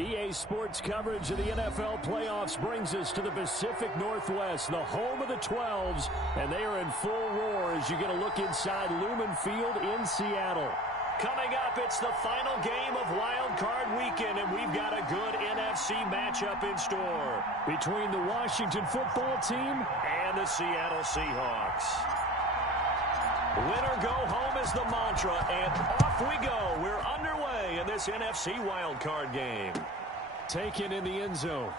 EA Sports coverage of the NFL playoffs brings us to the Pacific Northwest, the home of the 12s, and they are in full roar as you get a look inside Lumen Field in Seattle. Coming up, it's the final game of Wild Card Weekend, and we've got a good NFC matchup in store between the Washington football team and the Seattle Seahawks. Win or go home is the mantra, and off we go. We're underway in this NFC wildcard game. Taken in the end zone.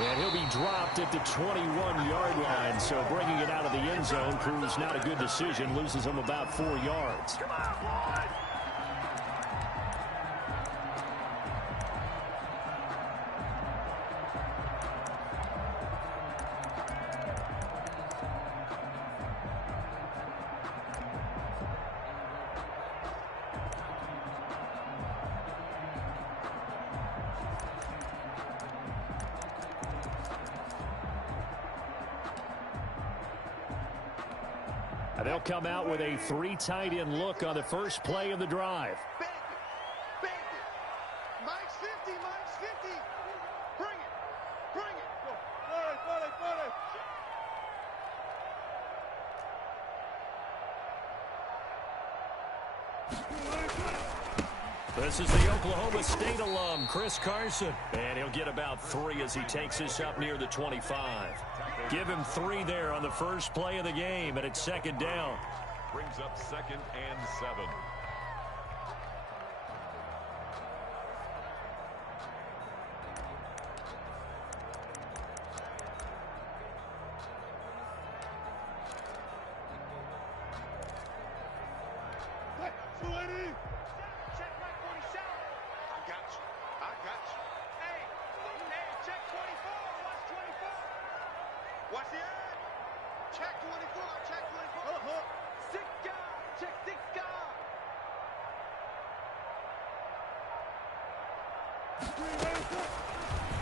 And he'll be dropped at the 21-yard line, so bringing it out of the end zone proves not a good decision. Loses him about 4 yards. Come on, boys. They'll come out with a 3 tight end look on the first play of the drive. Bang it. Bang it. Mike's 50. Mike's 50. Bring it. Bring it. Go. This is the Oklahoma State alum, Chris Carson. And he'll get about 3 as he takes this up near the 25. Give him 3 there on the first play of the game, and it's second down. Brings up 2nd and 7.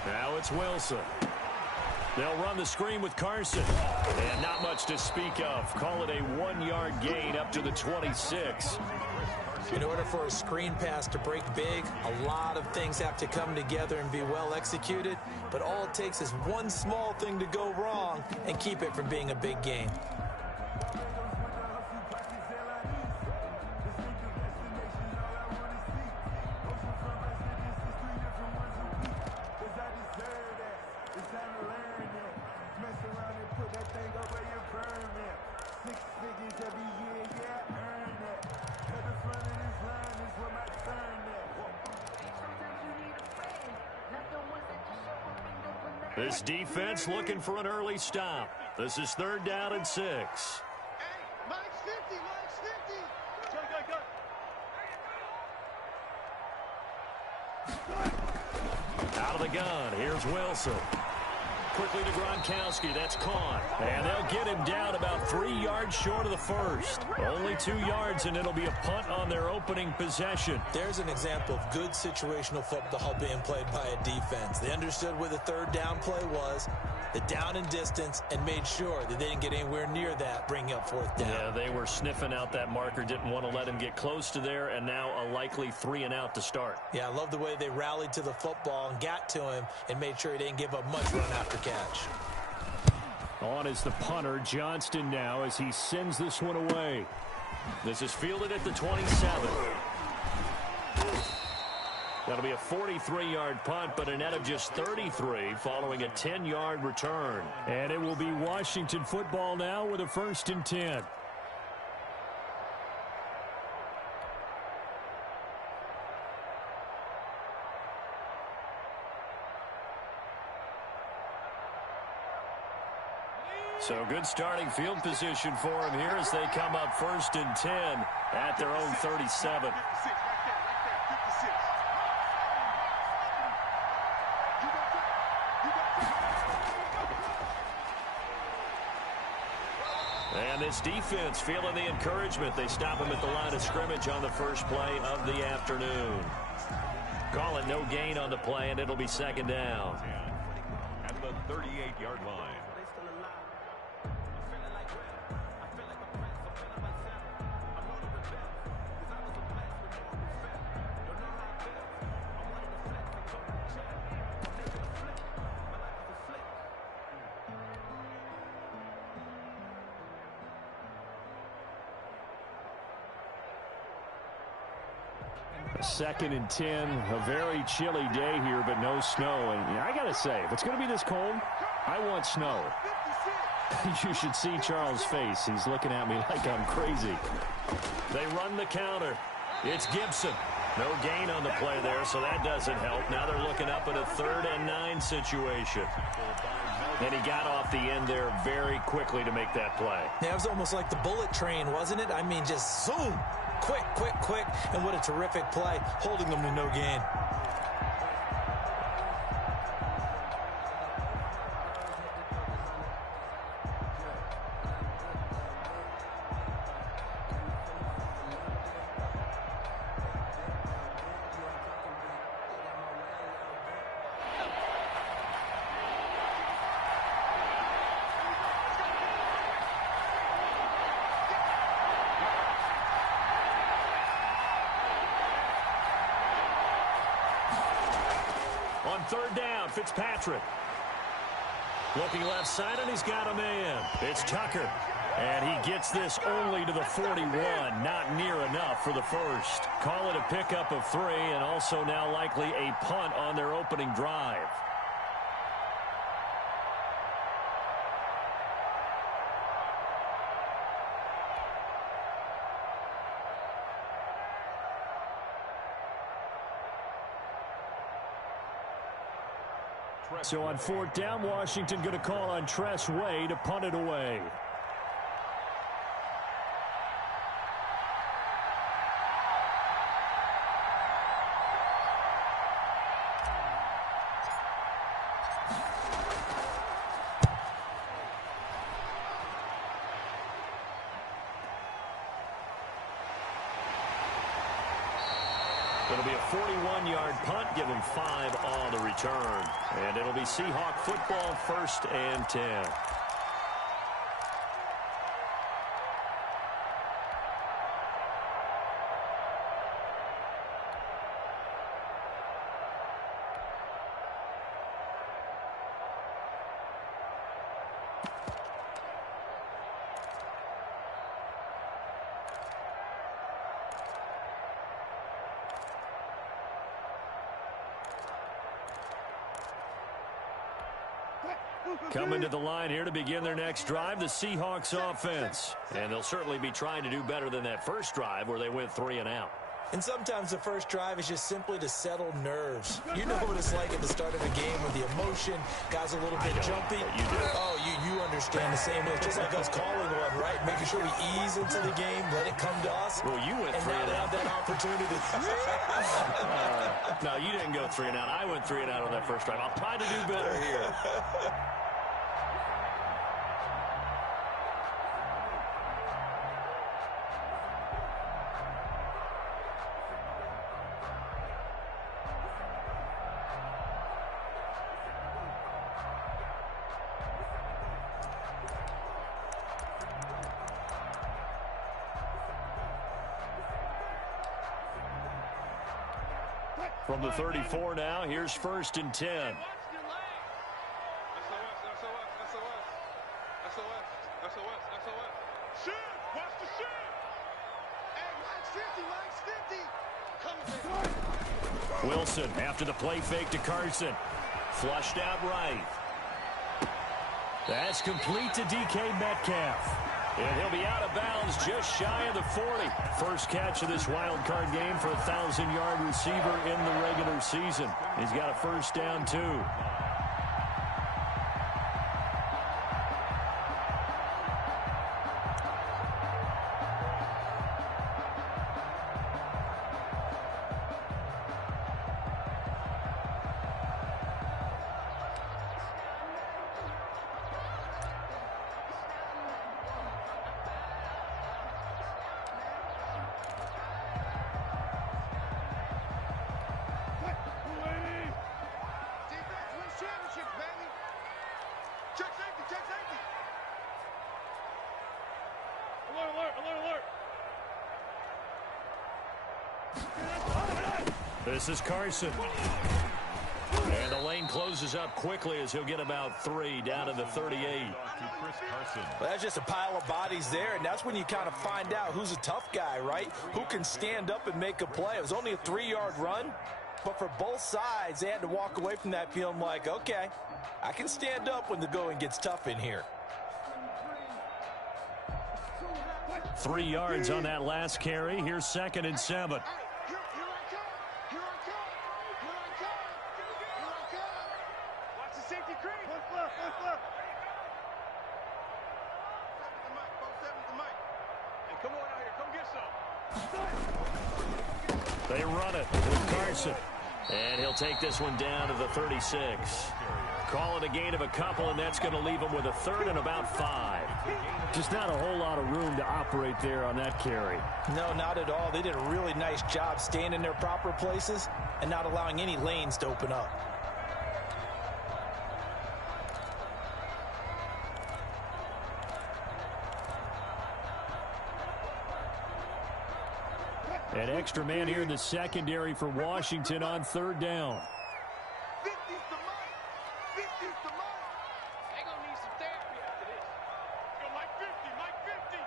Now it's Wilson. They'll run the screen with Carson. And not much to speak of. Call it a 1-yard gain up to the 26. In order for a screen pass to break big, a lot of things have to come together and be well executed. But all it takes is one small thing to go wrong and keep it from being a big gain. This defense looking for an early stop. This is 3rd down and 6. Hey, Mike's 50. Mike's 50. Out of the gun. Here's Wilson. Quickly to Gronkowski. That's caught. And they'll get him down about 3 yards short of the first. Only 2 yards, and it'll be a punt on their opening possession. There's an example of good situational football being played by a defense. They understood where the 3rd down play was, the down and distance, and made sure that they didn't get anywhere near that, bringing up 4th down. Yeah, they were sniffing out that marker, didn't want to let him get close to there, and now a likely 3 and out to start. Yeah, I love the way they rallied to the football and got to him and made sure he didn't give up much run after catch. On is the punter, Johnston now, as he sends this one away. This is fielded at the 27. That'll be a 43-yard punt, but a net of just 33 following a 10-yard return. And it will be Washington football now with a 1st and 10. So good starting field position for him here as they come up 1st and 10 at their own 37. And this defense feeling the encouragement. They stop him at the line of scrimmage on the first play of the afternoon. Call it no gain on the play, and it'll be 2nd down. At the 38-yard line. 2nd and 10. A very chilly day here, but no snow. And I got to say, if it's going to be this cold, I want snow. You should see Charles' face. He's looking at me like I'm crazy. They run the counter. It's Gibson. No gain on the play there, so that doesn't help. Now they're looking up at a 3rd and 9 situation. And he got off the end there very quickly to make that play. Yeah, it was almost like the bullet train, wasn't it? I mean, just zoom. Quick, quick, quick. And what a terrific play, holding them to no gain. On 3rd down, Fitzpatrick. Looking left side, and he's got a man. It's Tucker. And he gets this only to the 41. Not near enough for the first. Call it a pickup of 3, and also now likely a punt on their opening drive. So on 4th down, Washington going to call on Tress Way to punt it away. It'll be a 41-yard punt, give him 5 on the return. And it'll be Seahawk football, 1st and 10. Coming to the line here to begin their next drive, the Seahawks offense. And they'll certainly be trying to do better than that first drive where they went 3 and out. And sometimes the first drive is just simply to settle nerves. You know what it's like at the start of a game when the emotion, guys a little bit jumpy. You do. Oh, you understand the same way. Just like us calling one, right? Making sure we ease into the game, let it come to us. Well, you went 3 and out. Have that opportunity. No, you didn't go 3 and out. I went 3 and out on that first drive. I'll try to do better here. From the 34 now, here's 1st and 10. Wilson after the play fake to Carson. Flushed out right. That's complete to DK Metcalf. And he'll be out of bounds just shy of the 40. First catch of this wild card game for a 1,000-yard receiver in the regular season. He's got a 1st down, too. This is Carson. And the lane closes up quickly as he'll get about 3 down to the 38. Well, that's just a pile of bodies there, and that's when you kind of find out who's a tough guy, right? Who can stand up and make a play. It was only a 3-yard run, but for both sides, they had to walk away from that feeling like, okay, I can stand up when the going gets tough in here. 3 yards on that last carry. Here's 2nd and 7. They run it with Carson. And he'll take this one down to the 36. Call it a gain of a couple, and that's going to leave him with a 3rd and about 5. Just not a whole lot of room to operate there on that carry. No, not at all. They did a really nice job staying in their proper places and not allowing any lanes to open up. An extra man here in the secondary for Washington on 3rd down. 50's the mic. 50's the mic. They're going to need some therapy after this. Go Mike 50, Mike 50.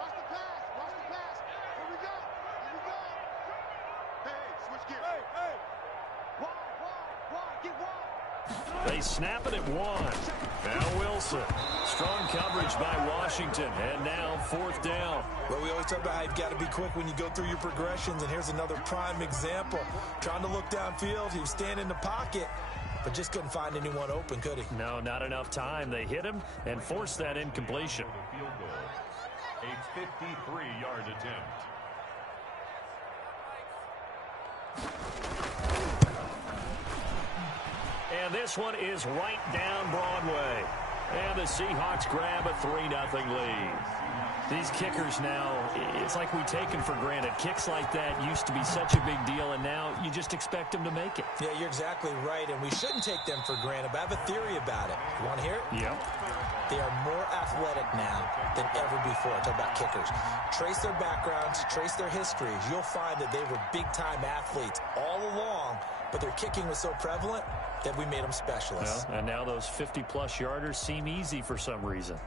Watch the pass, watch the pass. Here we go, here we go. Hey, switch gears. Hey. Wide, get wide. They snap it at 1. Now Wilson. Strong coverage by Washington. And now 4th down. Well, we always talk about how you've got to be quick when you go through your progressions, and here's another prime example. Trying to look downfield, he was standing in the pocket, but just couldn't find anyone open, could he? No, not enough time. They hit him and forced that incompletion. A 53-yard attempt. And this one is right down Broadway. And the Seahawks grab a 3-0 lead. These kickers now, it's like we take them for granted. Kicks like that used to be such a big deal, and now you just expect them to make it. Yeah, you're exactly right, and we shouldn't take them for granted, but I have a theory about it. You want to hear it? Yep. They are more athletic now than ever before. Talk about kickers. Trace their backgrounds, trace their histories. You'll find that they were big-time athletes all along, but their kicking was so prevalent that we made them specialists. Well, and now those 50-plus yarders seem easy for some reason.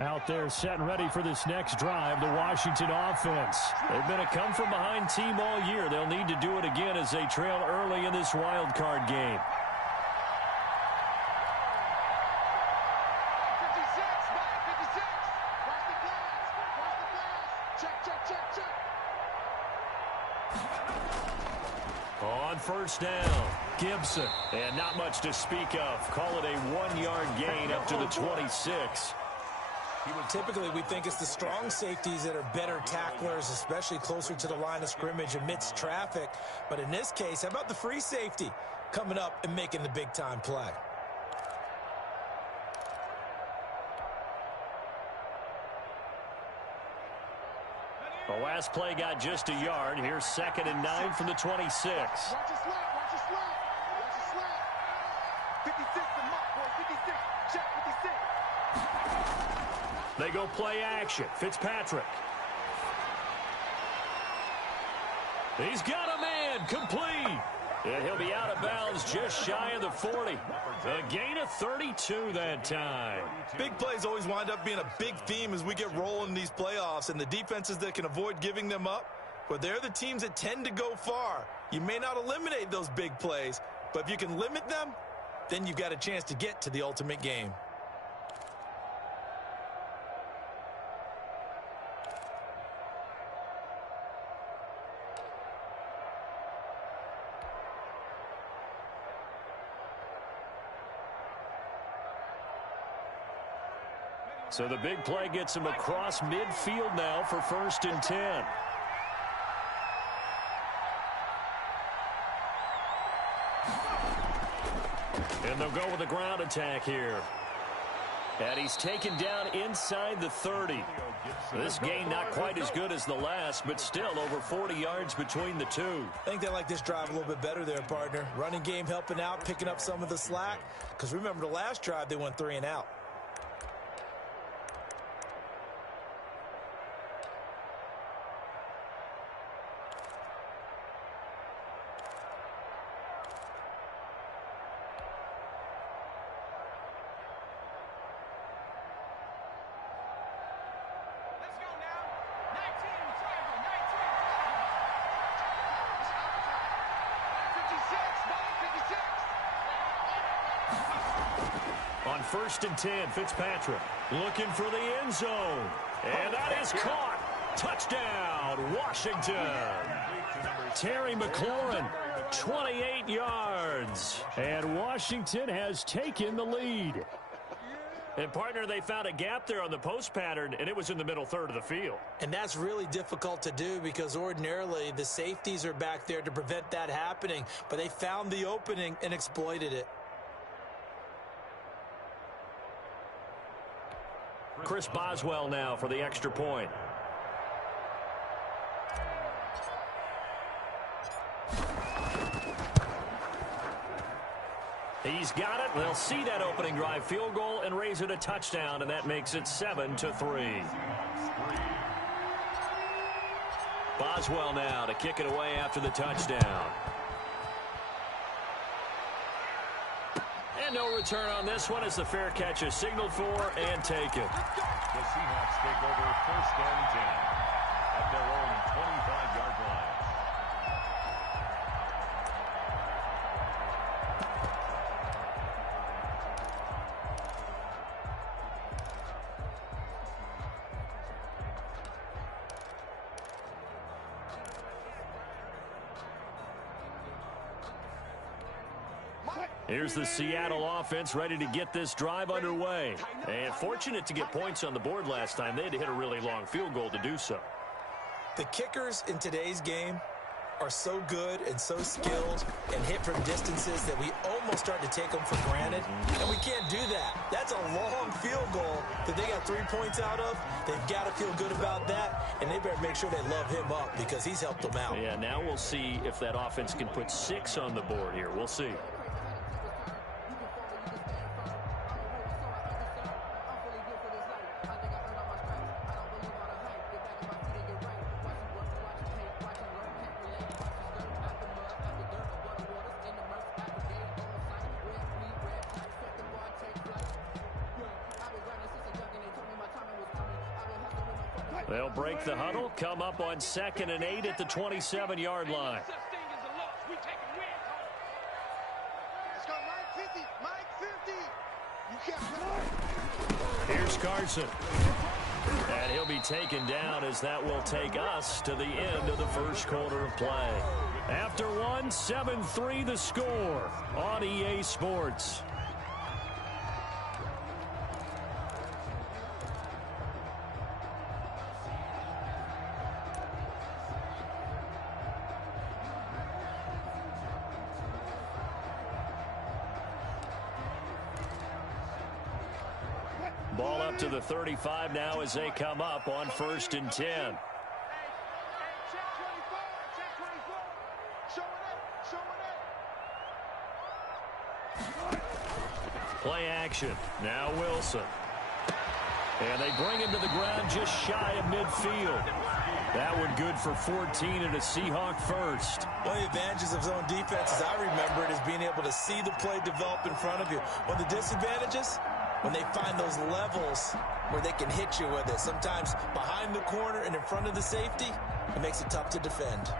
Out there set and ready for this next drive, the Washington offense. They've been a come-from-behind team all year. They'll need to do it again as they trail early in this wild card game. 56, Mike 56. Watch the pass. Check. On 1st down, Gibson. And not much to speak of. Call it a 1-yard gain up to the 26. Typically, we think it's the strong safeties that are better tacklers, especially closer to the line of scrimmage amidst traffic. But in this case, how about the free safety coming up and making the big-time play? The last play got just a yard. Here's 2nd and 9 from the 26. Watch your slap. 56 the mark, boy. 56. Check 56. They go play action. Fitzpatrick. He's got a man. Complete. And he'll be out of bounds just shy of the 40. A gain of 32 that time. Big plays always wind up being a big theme as we get rolling in these playoffs, and the defenses that can avoid giving them up, but they're the teams that tend to go far. You may not eliminate those big plays, but if you can limit them, then you've got a chance to get to the ultimate game. So the big play gets him across midfield now for 1st and 10. And they'll go with a ground attack here. And he's taken down inside the 30. This gain not quite as good as the last, but still over 40 yards between the two. I think they like this drive a little bit better there, partner. Running game helping out, picking up some of the slack. Because remember, the last drive, they went 3 and out. first and 10. Fitzpatrick looking for the end zone. And that is caught. Touchdown, Washington. Terry McLaurin, 28 yards. And Washington has taken the lead. And, partner, they found a gap there on the post pattern, and it was in the middle third of the field. And that's really difficult to do because ordinarily the safeties are back there to prevent that happening. But they found the opening and exploited it. Chris Boswell now for the extra point. He's got it. They'll see that opening drive field goal and raise it a touchdown, and that makes it 7-3. Boswell now to kick it away after the touchdown. And no return on this one as the fair catch is signaled for and taken. The Seahawks take over first and 10 at their own 25-yard line. Here's the Seattle offense ready to get this drive underway. And fortunate to get points on the board last time. They had to hit a really long field goal to do so. The kickers in today's game are so good and so skilled and hit from distances that we almost start to take them for granted. And we can't do that. That's a long field goal that they got 3 points out of. They've got to feel good about that, and they better make sure they love him up because he's helped them out. Yeah, now we'll see if that offense can put 6 on the board here. We'll see. They'll break the huddle, come up on 2nd and 8 at the 27-yard line. Let's go, Mike 50, Mike 50. You can't play. Here's Carson. And he'll be taken down as that will take us to the end of the first quarter of play. After one, 7-3 the score on EA Sports. Ball up to the 35 now as they come up on 1st and 10. Check 24, check 24. Show it up. Play action. Now Wilson. And they bring him to the ground just shy of midfield. That one good for 14 and a Seahawk first. One of the advantages of zone defense, as I remember it, is being able to see the play develop in front of you. One of the disadvantages, when they find those levels where they can hit you with it. Sometimes behind the corner and in front of the safety, it makes it tough to defend.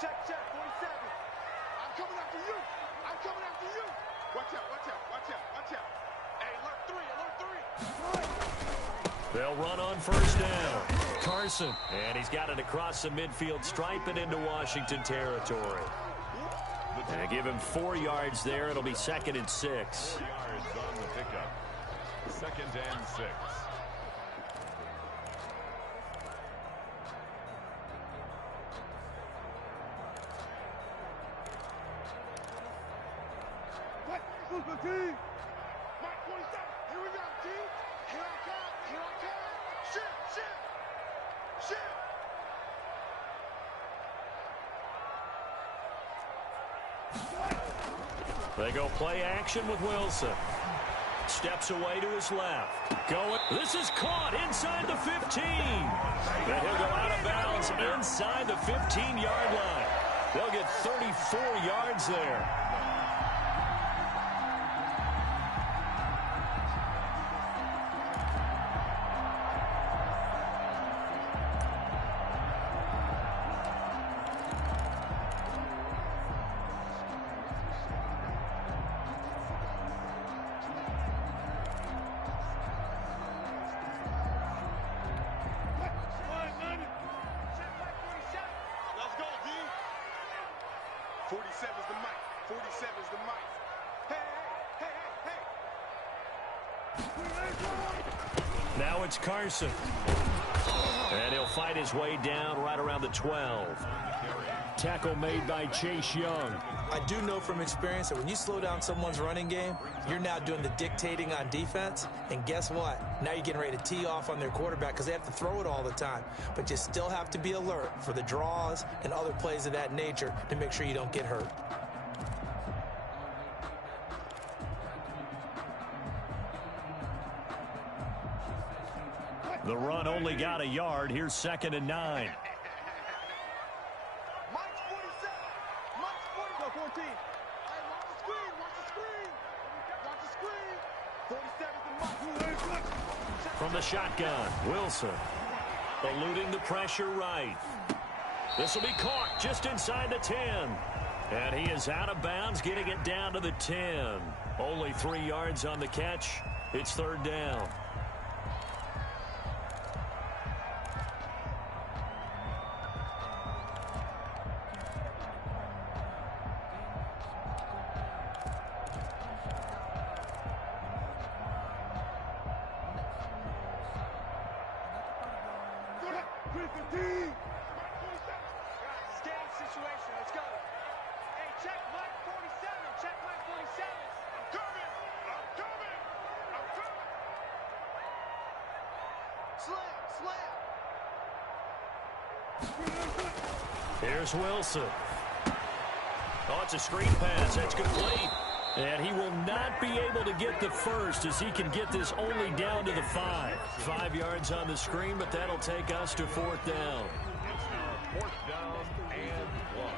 Check, 47. I'm coming after you. I'm coming after you. Watch out, watch out, watch out, watch out. Hey, alert 3, alert 3. They'll run on 1st down. Carson. And he's got it across the midfield stripe and into Washington territory. And give him 4 yards there. It'll be 2nd and 6. 4 yards on the pickup. 2nd and 6. Mike 27, here we go, T. Here I come, here I come. Shit. They go play action with Wilson. Steps away to his left. Going. This is caught inside the 15. And he'll go out of bounds inside the 15-yard line. They'll get 34 yards there. Now it's Carson. And he'll fight his way down right around the 12. Tackle made by Chase Young. I do know from experience that when you slow down someone's running game, you're now doing the dictating on defense. And guess what? Now you're getting ready to tee off on their quarterback because they have to throw it all the time. But you still have to be alert for the draws and other plays of that nature to make sure you don't get hurt. The run only got a yard. Here's 2nd and 9. Mike's 47. Mike's 40. 14. Hey, watch the screen. Watch the screen. Watch the screen. 47 to Mike. From the shotgun, Wilson. Eluding the pressure right. This will be caught just inside the 10. And he is out of bounds, getting it down to the 10. Only 3 yards on the catch. It's 3rd down. Here's Wilson. Oh, it's a screen pass. That's complete. And he will not be able to get the first as he can get this only down to the 5. 5 yards on the screen, but that'll take us to 4th down. It's now 4th down and 1.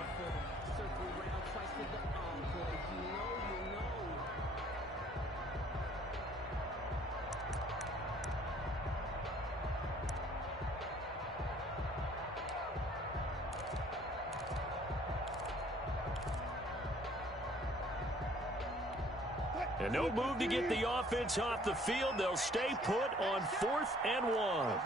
And no move to get the offense off the field. They'll stay put on 4th and 1.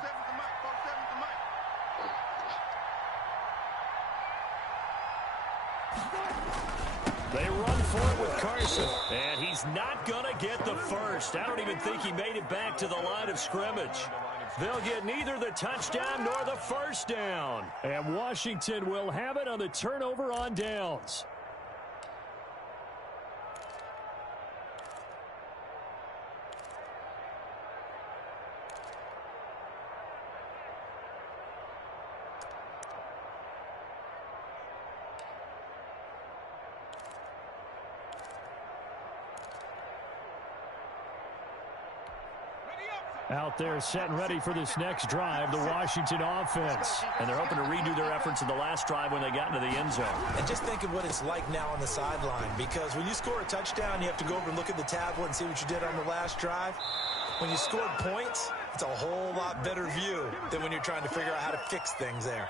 They run for it with Carson. And he's not going to get the first. I don't even think he made it back to the line of scrimmage. They'll get neither the touchdown nor the first down. And Washington will have it on the turnover on downs. Out there set and ready for this next drive, the Washington offense. And they're hoping to redo their efforts in the last drive when they got into the end zone. And just think of what it's like now on the sideline, because when you score a touchdown, you have to go over and look at the tablet and see what you did on the last drive. When you scored points, it's a whole lot better view than when you're trying to figure out how to fix things there.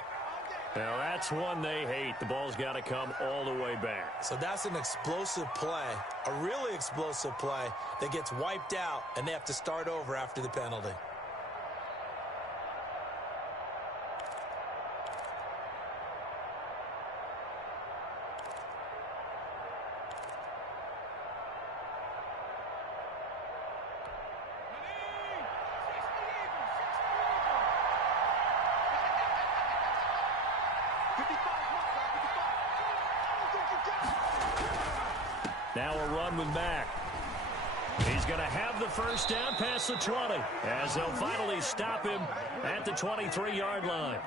Now, that's one they hate. The ball's got to come all the way back. So that's an explosive play, a really explosive play that gets wiped out, and they have to start over after the penalty. Now a run with Mack. He's going to have the first down past the 20 as they'll finally stop him at the 23-yard line.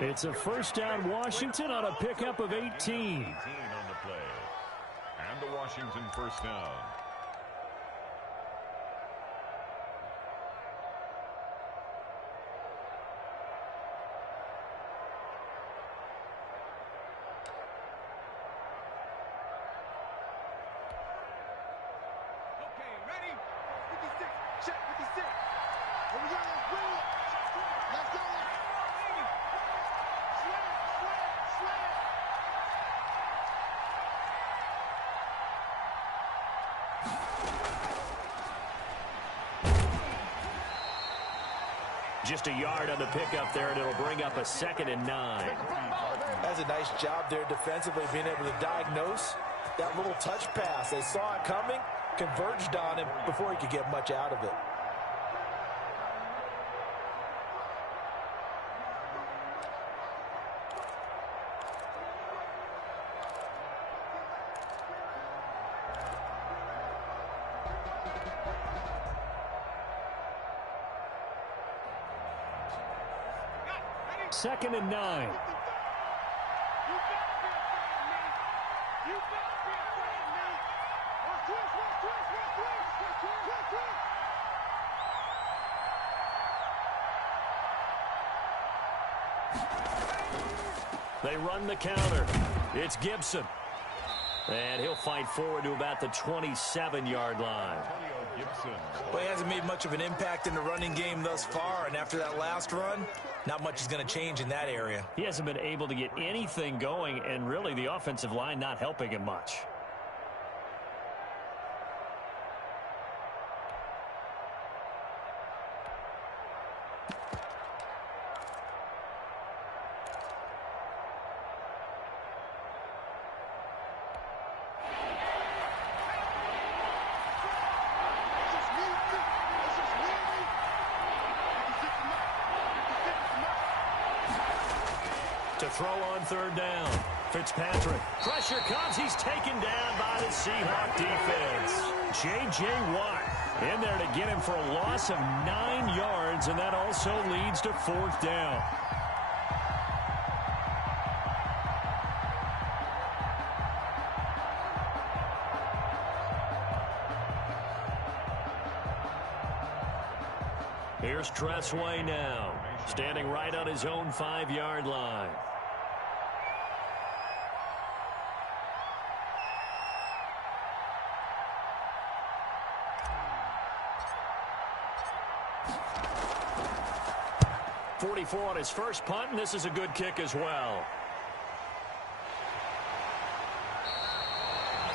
It's a first down Washington on a pickup of 18. 18 on the play. And the Washington first down. Here we go. Let's bring it. Let's go. Slam. Just a yard on the pickup there, and it'll bring up a 2nd and 9. That's a nice job there defensively, being able to diagnose that little touch pass. They saw it coming, converged on him before he could get much out of it. Second and 9. They run the counter. It's Gibson. And he'll fight forward to about the 27-yard line. Well, he hasn't made much of an impact in the running game thus far, and after that last run, not much is going to change in that area. He hasn't been able to get anything going, and really the offensive line not helping him much. To throw on 3rd down. Fitzpatrick. Pressure comes. He's taken down by the Seahawks defense. J.J. Watt in there to get him for a loss of 9 yards, and that also leads to 4th down. Here's Tressway now, standing right on his own 5-yard line. .44 on his first punt, and this is a good kick as well.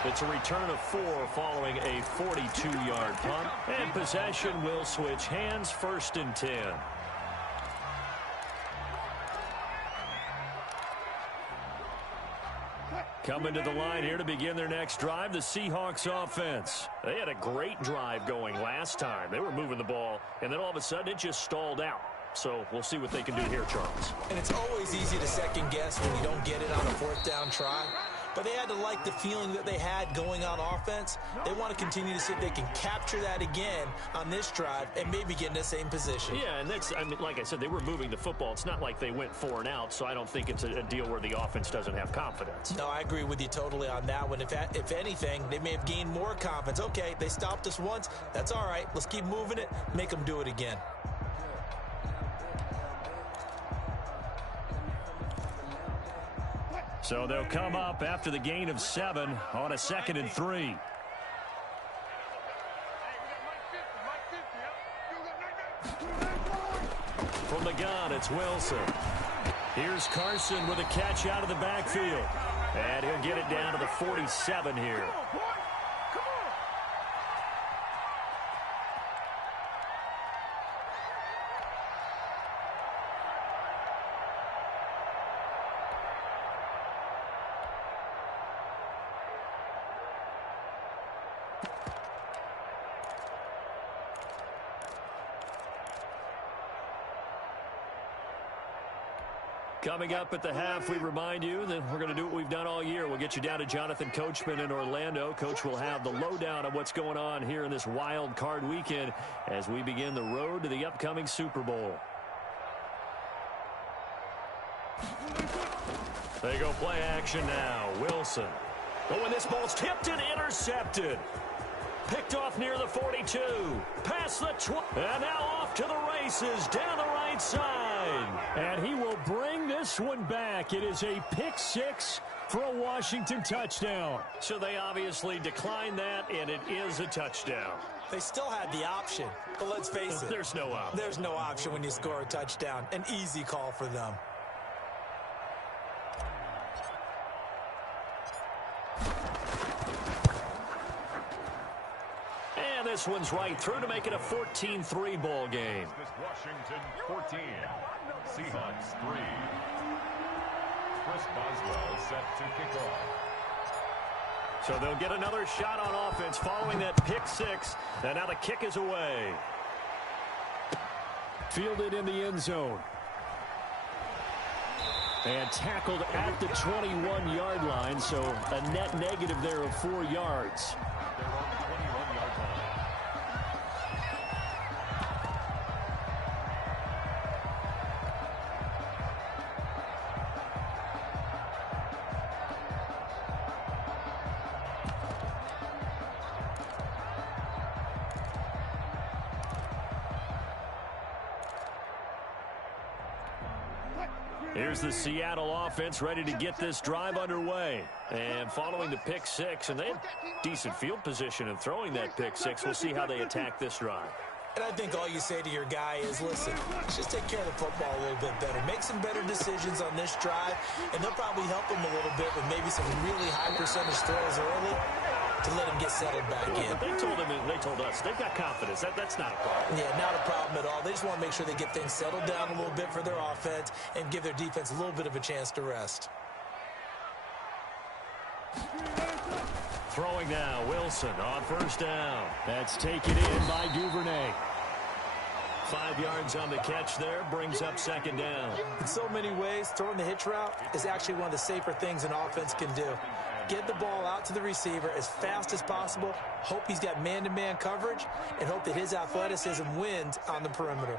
It's a return of 4 following a 42-yard punt. And possession will switch hands, 1st and 10. Coming to the line here to begin their next drive, the Seahawks offense. They had a great drive going last time. They were moving the ball, and then all of a sudden it just stalled out. So we'll see what they can do here, Charles. And it's always easy to second guess when you don't get it on a 4th down try. But they had to like the feeling that they had going on offense. They want to continue to see if they can capture that again on this drive and maybe get in the same position. Yeah, and that's, I mean, like I said, they were moving the football. It's not like they went 4 and out, so I don't think it's a deal where the offense doesn't have confidence. No, I agree with you totally on that one. If anything, they may have gained more confidence. Okay, they stopped us once. That's all right. Let's keep moving it, make them do it again. So they'll come up after the gain of 7 on a 2nd and 3. From the gun, it's Wilson. Here's Carson with a catch out of the backfield. And he'll get it down to the 47 here. Coming up at the half, we remind you that we're going to do what we've done all year. We'll get you down to Jonathan Coachman in Orlando. Coach will have the lowdown of what's going on here in this wild card weekend as we begin the road to the upcoming Super Bowl. They go play action now. Wilson. Oh, and this ball's tipped and intercepted. Picked off near the 42. Past the 20. And now off to the races down the right side. side. And he will bring this one back. It is a pick six for a Washington touchdown. So they obviously declined that, and it is a touchdown. They still had the option, but let's face it. There's no option. There's no option when you score a touchdown. An easy call for them. And this one's right through to make it a 14-3 ball game. Washington 14, Seahawks 3. Chris Boswell set to kick off. So they'll get another shot on offense following that pick six. And now the kick is away. Fielded in the end zone. And tackled at the 21-yard line, so a net negative there of 4 yards. They're on the 21-yard line. Here's the Seattle offense ready to get this drive underway. And following the pick six, and they had decent field position in throwing that pick six. We'll see how they attack this drive. And I think all you say to your guy is, listen, just take care of the football a little bit better. Make some better decisions on this drive, and they'll probably help him a little bit with maybe some really high percentage throws early to let him get settled back in. They told us they've got confidence. That's not a problem. Yeah, not a problem at all. They just want to make sure they get things settled down a little bit for their offense and give their defense a little bit of a chance to rest. Throwing now, Wilson on first down. That's taken in by Duvernay. 5 yards on the catch there, brings up second down. In so many ways, throwing the hitch route is actually one of the safer things an offense can do. Get the ball out to the receiver as fast as possible, hope he's got man-to-man coverage, and hope that his athleticism wins on the perimeter.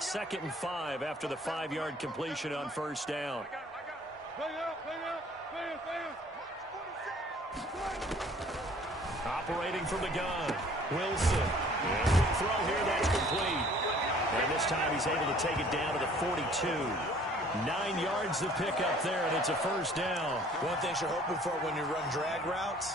2nd and 5 after the 5-yard completion on first down. Operating from the gun, Wilson. And quick throw here, that's complete. And this time he's able to take it down to the 42. 9 yards to pick up there, and it's a first down. One thing you're hoping for when you run drag routes,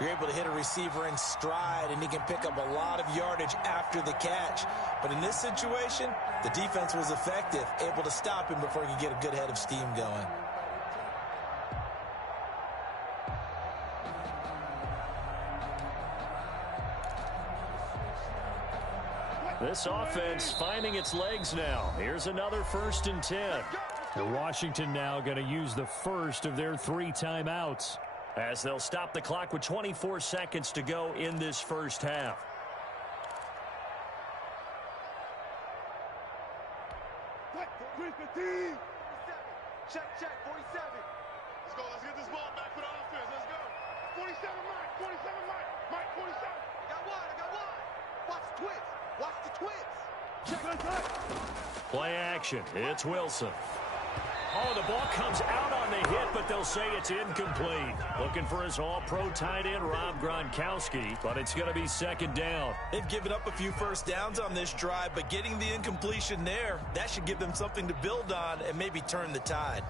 you're able to hit a receiver in stride, and he can pick up a lot of yardage after the catch. But in this situation, the defense was effective, able to stop him before he could get a good head of steam going. This offense finding its legs now. Here's another 1st and 10. Washington now going to use the first of their 3 timeouts, as they'll stop the clock with 24 seconds to go in this first half. Check, 47. Let's go, let's get this ball back for the offense. Let's go. 47, Mike, 47. I got one. Watch the twins. Play action. It's Wilson. Oh, the ball comes out on the hit, but they'll say it's incomplete. Looking for his all-pro tight end, Rob Gronkowski, but it's going to be 2nd down. They've given up a few first downs on this drive, but getting the incompletion there, that should give them something to build on and maybe turn the tide.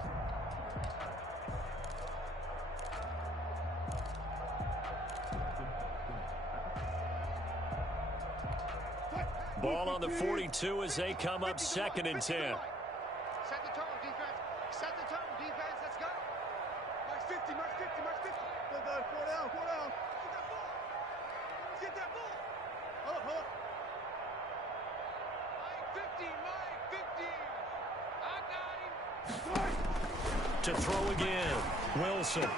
Ball on the 42 as they come up 2nd and 10. Set the tone, defense. Set the tone, defense. Let's go. Mark 50. Go, 4 down. Get that ball. Hold up. Mike 50. I got him. To throw again, Wilson.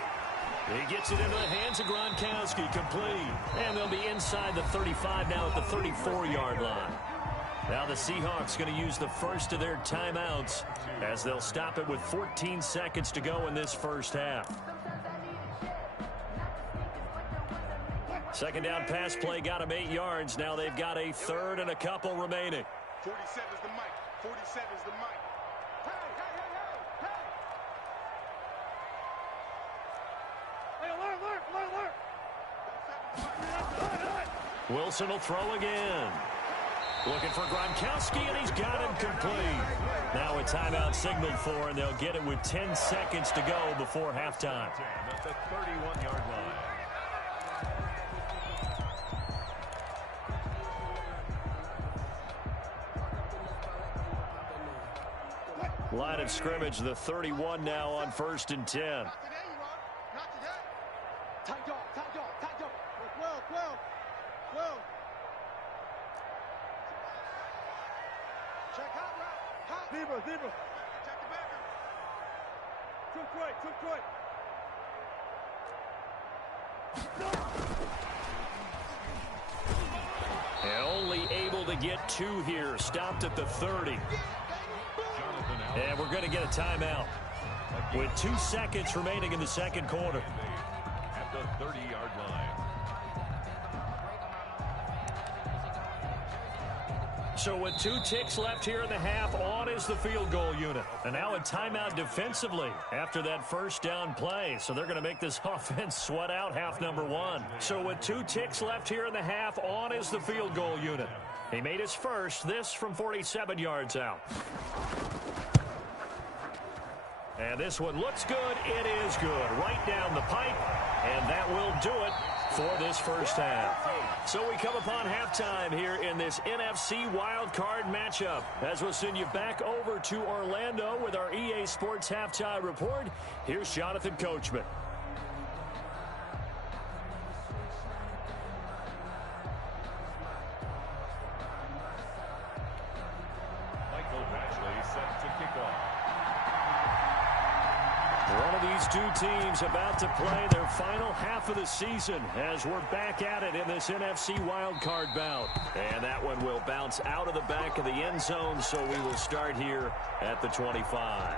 He gets it into the hands of Gronkowski, complete. And they'll be inside the 35 now at the 34-yard line. Now the Seahawks going to use the first of their timeouts as they'll stop it with 14 seconds to go in this first half. 2nd down pass play got them 8 yards. Now they've got a 3rd and a couple remaining. 47 is the mic. 47 is the mic. Wilson will throw again. Looking for Gronkowski, and he's got him complete. Now a timeout signaled for, and they'll get it with 10 seconds to go before halftime. At the 31-yard line. Line of scrimmage, the 31 now on 1st and 10. Not today, you are. Not today. Tight dog, tight dog, tight dog. 12. Check hot route. Hot. Zebra. Check the backer. Took right. And only able to get 2 here. Stopped at the 30. And we're going to get a timeout with 2 seconds remaining in the second quarter. At the 30-yard line. So with 2 ticks left here in the half, on is the field goal unit. And now a timeout defensively after that first down play. So they're going to make this offense sweat out half number 1. So with 2 ticks left here in the half, on is the field goal unit. He made his first, this from 47 yards out. And this one looks good. It is good. Right down the pipe. And that will do it for this first half. So we come upon halftime here in this NFC wildcard matchup. As we'll send you back over to Orlando with our EA Sports Halftime Report, here's Jonathan Coachman. One of these 2 teams about to play their final half of the season as we're back at it in this NFC wildcard bout. And that one will bounce out of the back of the end zone, so we will start here at the 25.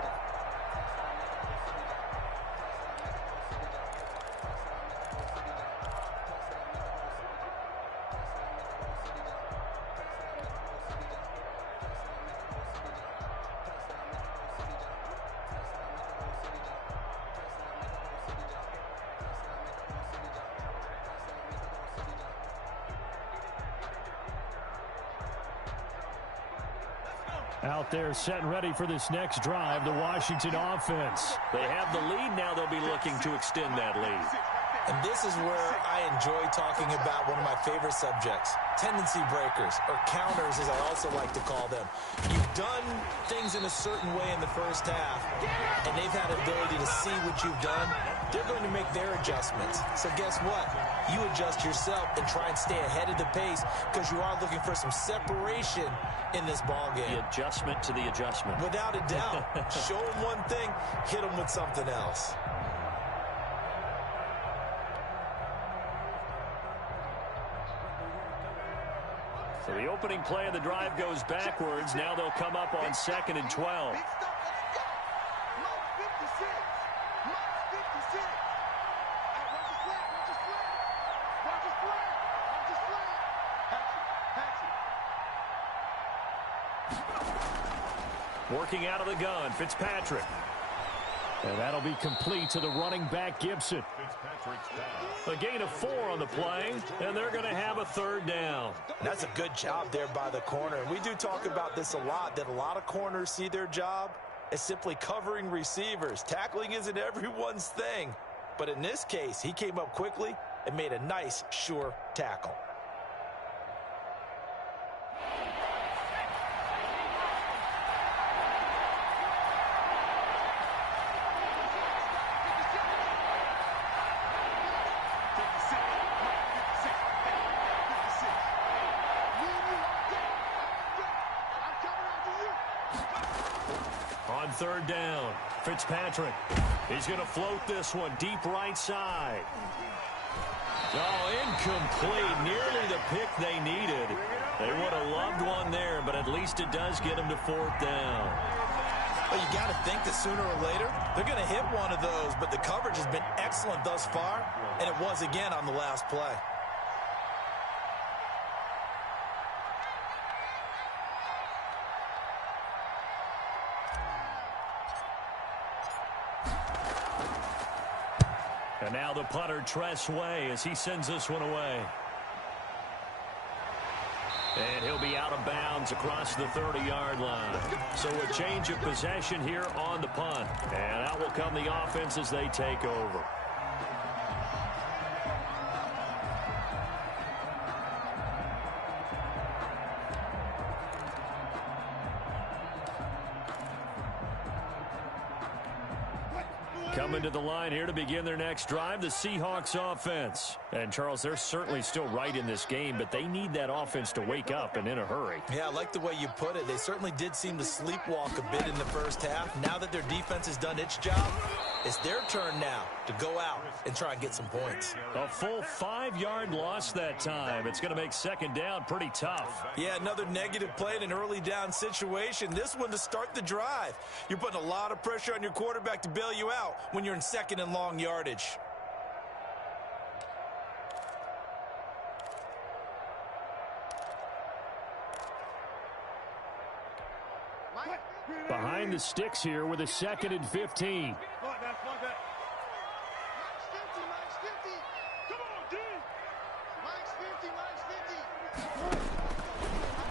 Out there set and ready for this next drive, the Washington offense. They have the lead. Now they'll be looking to extend that lead. And this is where I enjoy talking about one of my favorite subjects, tendency breakers, or counters as I also like to call them. You've done things in a certain way in the first half, and they've had the ability to see what you've done. They're going to make their adjustments. So guess what? You adjust yourself and try and stay ahead of the pace because you are looking for some separation in this ball game. The adjustment to the adjustment. Without a doubt. Show them one thing, hit them with something else. So the opening play of the drive goes backwards. Now they'll come up on 2nd and 12. Working out of the gun, Fitzpatrick. And that'll be complete to the running back, Gibson. A gain of 4 on the play, and they're going to have a 3rd down. And that's a good job there by the corner. And we do talk about this a lot, that a lot of corners see their job as simply covering receivers. Tackling isn't everyone's thing. But in this case, he came up quickly and made a nice, sure tackle. On 3rd down, Fitzpatrick. He's going to float this one deep right side. Oh, incomplete. Nearly the pick they needed. They would have loved one there, but at least it does get them to 4th down. Well, you got to think that sooner or later, they're going to hit one of those, but the coverage has been excellent thus far, and it was again on the last play. And now the punter, Tress Way, as he sends this one away. And he'll be out of bounds across the 30-yard line. So a change of possession here on the punt. And out will come the offense as they take over. Coming to the line here to begin their next drive, the Seahawks offense. And, Charles, they're certainly still right in this game, but they need that offense to wake up and in a hurry. Yeah, I like the way you put it. They certainly did seem to sleepwalk a bit in the first half. Now that their defense has done its job, it's their turn now to go out and try and get some points. A full 5-yard loss that time. It's going to make second down pretty tough. Yeah, another negative play in an early down situation. This one to start the drive. You're putting a lot of pressure on your quarterback to bail you out when you're in second and long yardage. Behind the sticks here with a 2nd and 15.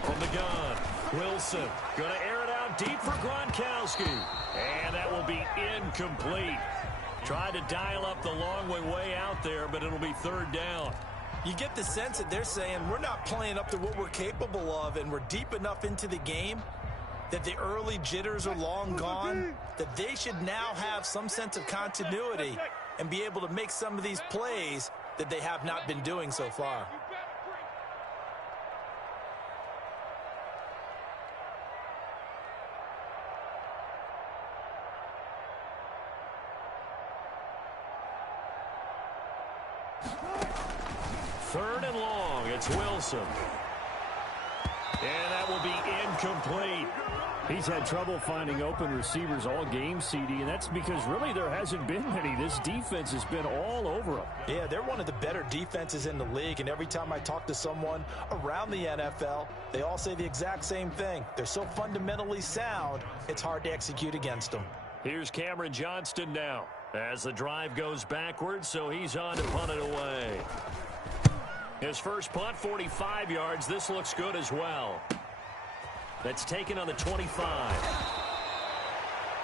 From the gun, Wilson going to air it out deep for Gronkowski. And that will be incomplete. Tried to dial up the long way out there, but it'll be 3rd down. You get the sense that they're saying we're not playing up to what we're capable of, and we're deep enough into the game that the early jitters are long gone, that they should now have some sense of continuity and be able to make some of these plays that they have not been doing so far. Third and long, it's Wilson. And that will be incomplete. He's had trouble finding open receivers all game, CD, and that's because really there hasn't been many. This defense has been all over them. Yeah, they're one of the better defenses in the league, and every time I talk to someone around the NFL, they all say the exact same thing. They're so fundamentally sound, it's hard to execute against them. Here's Cameron Johnston now as the drive goes backwards, so he's on to punt it away. His first punt, 45 yards. This looks good as well. That's taken on the 25.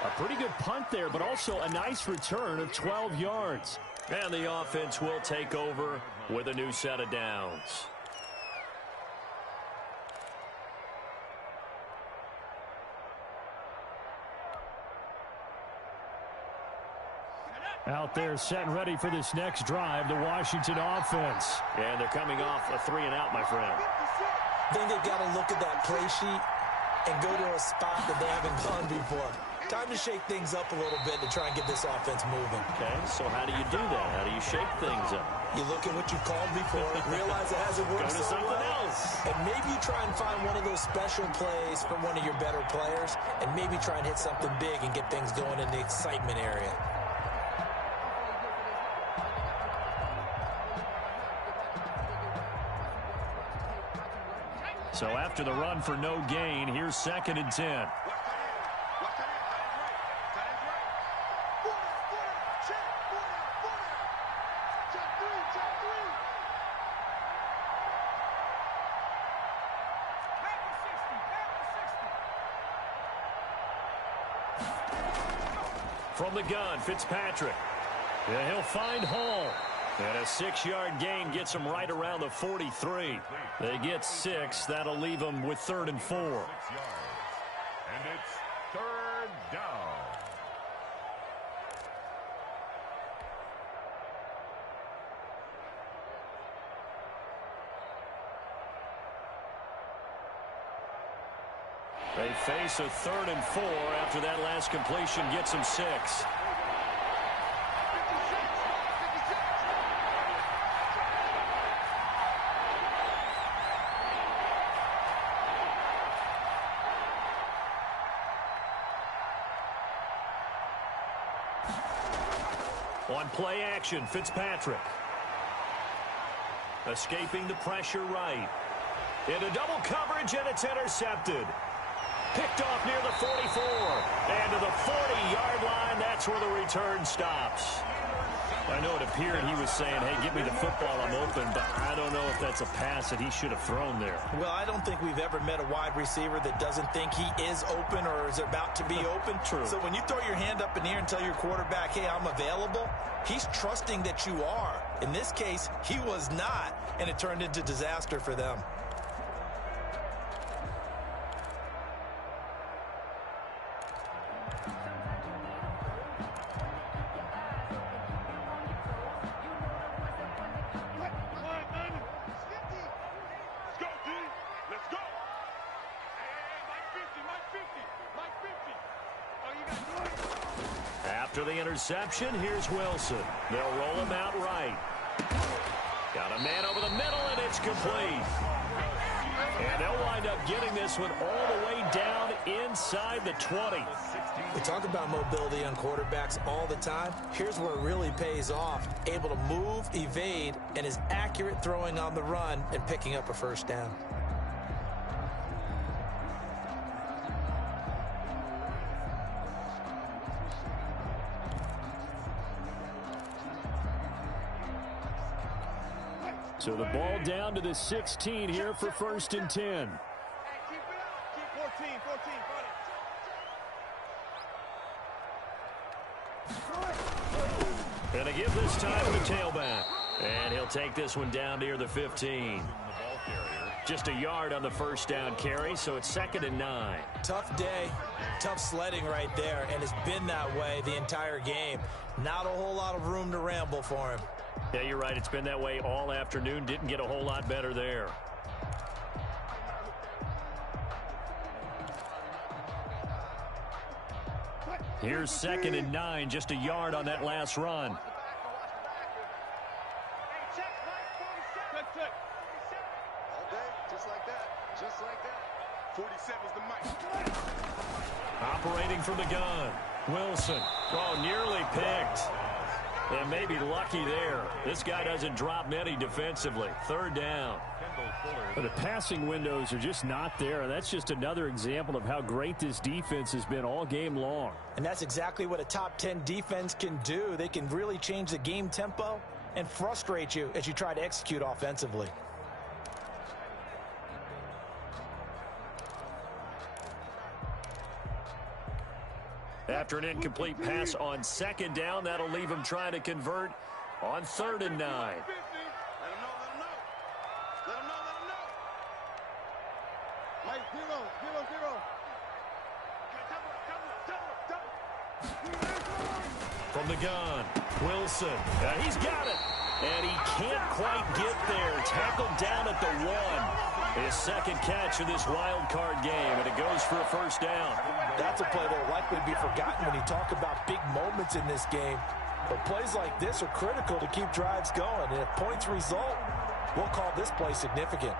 A pretty good punt there, but also a nice return of 12 yards. And the offense will take over with a new set of downs. Out there set and ready for this next drive, the Washington offense. And they're coming off a 3-and-out, my friend. I think they've got to look at that play sheet and go to a spot that they haven't gone before. Time to shake things up a little bit to try and get this offense moving. Okay, so how do you do that? How do you shake things up? You look at what you've called before, realize it hasn't worked Go to so something well, else. and maybe you try and find one of those special plays from one of your better players, and maybe try and hit something big and get things going in the excitement area. So after the run for no gain, here's 2nd and 10. From the gun, Fitzpatrick. Yeah, he'll find Hall. And a 6-yard gain gets them right around the 43. They get 6. That'll leave them with 3rd and 4. 6 yards. And it's 3rd down. They face a 3rd and 4 after that last completion gets them 6. On play action, Fitzpatrick. Escaping the pressure right. Into double coverage, and it's intercepted. Picked off near the 44. And to the 40-yard line, that's where the return stops. I know it appeared he was saying, hey, give me the football, I'm open, but I don't know if that's a pass that he should have thrown there. Well, I don't think we've ever met a wide receiver that doesn't think he is open or is about to be open. True. So when you throw your hand up in the air and tell your quarterback, hey, I'm available, he's trusting that you are. In this case, he was not, and it turned into disaster for them. After the interception, here's Wilson. They'll roll him out right. Got a man over the middle, and it's complete. And they'll wind up getting this one all the way down inside the 20. We talk about mobility on quarterbacks all the time. Here's where it really pays off. Able to move, evade, and is accurate throwing on the run and picking up a first down. So the ball down to the 16 here for 1st and 10. Keep it up. Keep 14, 14, And a give this time to the tailback. And he'll take this one down near the 15. Just a yard on the first down carry, so it's 2nd and 9. Tough day, tough sledding right there, and it's been that way the entire game. Not a whole lot of room to ramble for him. Yeah, you're right. It's been that way all afternoon. Didn't get a whole lot better there. Here's 2nd and 9, just a yard on that last run. All day, just like that. Just like that. 47's the mic. Operating from the gun. Wilson. Oh, nearly picked. And maybe lucky there. This guy doesn't drop many defensively. 3rd down. But the passing windows are just not there. And that's just another example of how great this defense has been all game long. And that's exactly what a top 10 defense can do. They can really change the game tempo and frustrate you as you try to execute offensively. After an incomplete pass on 2nd down, that'll leave him trying to convert on 3rd and 9. Let him know, let him know. Let him know, let him know. Mike, 0, 0, 0. From the gun, Wilson. He's got it. And he can't quite get there. Tackled down at the 1. His 2nd catch of this wild card game, and it goes for a first down. That's a play that will likely be forgotten when you talk about big moments in this game. But plays like this are critical to keep drives going. And if points result, we'll call this play significant.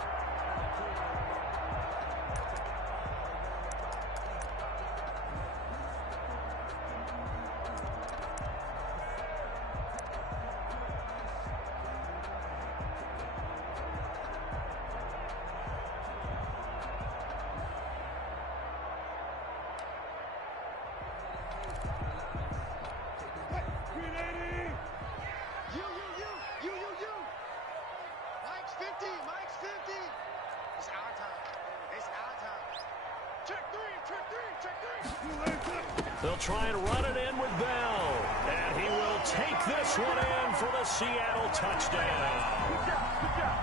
They'll try and run it in with Bell. And he will take this one in for the Seattle touchdown.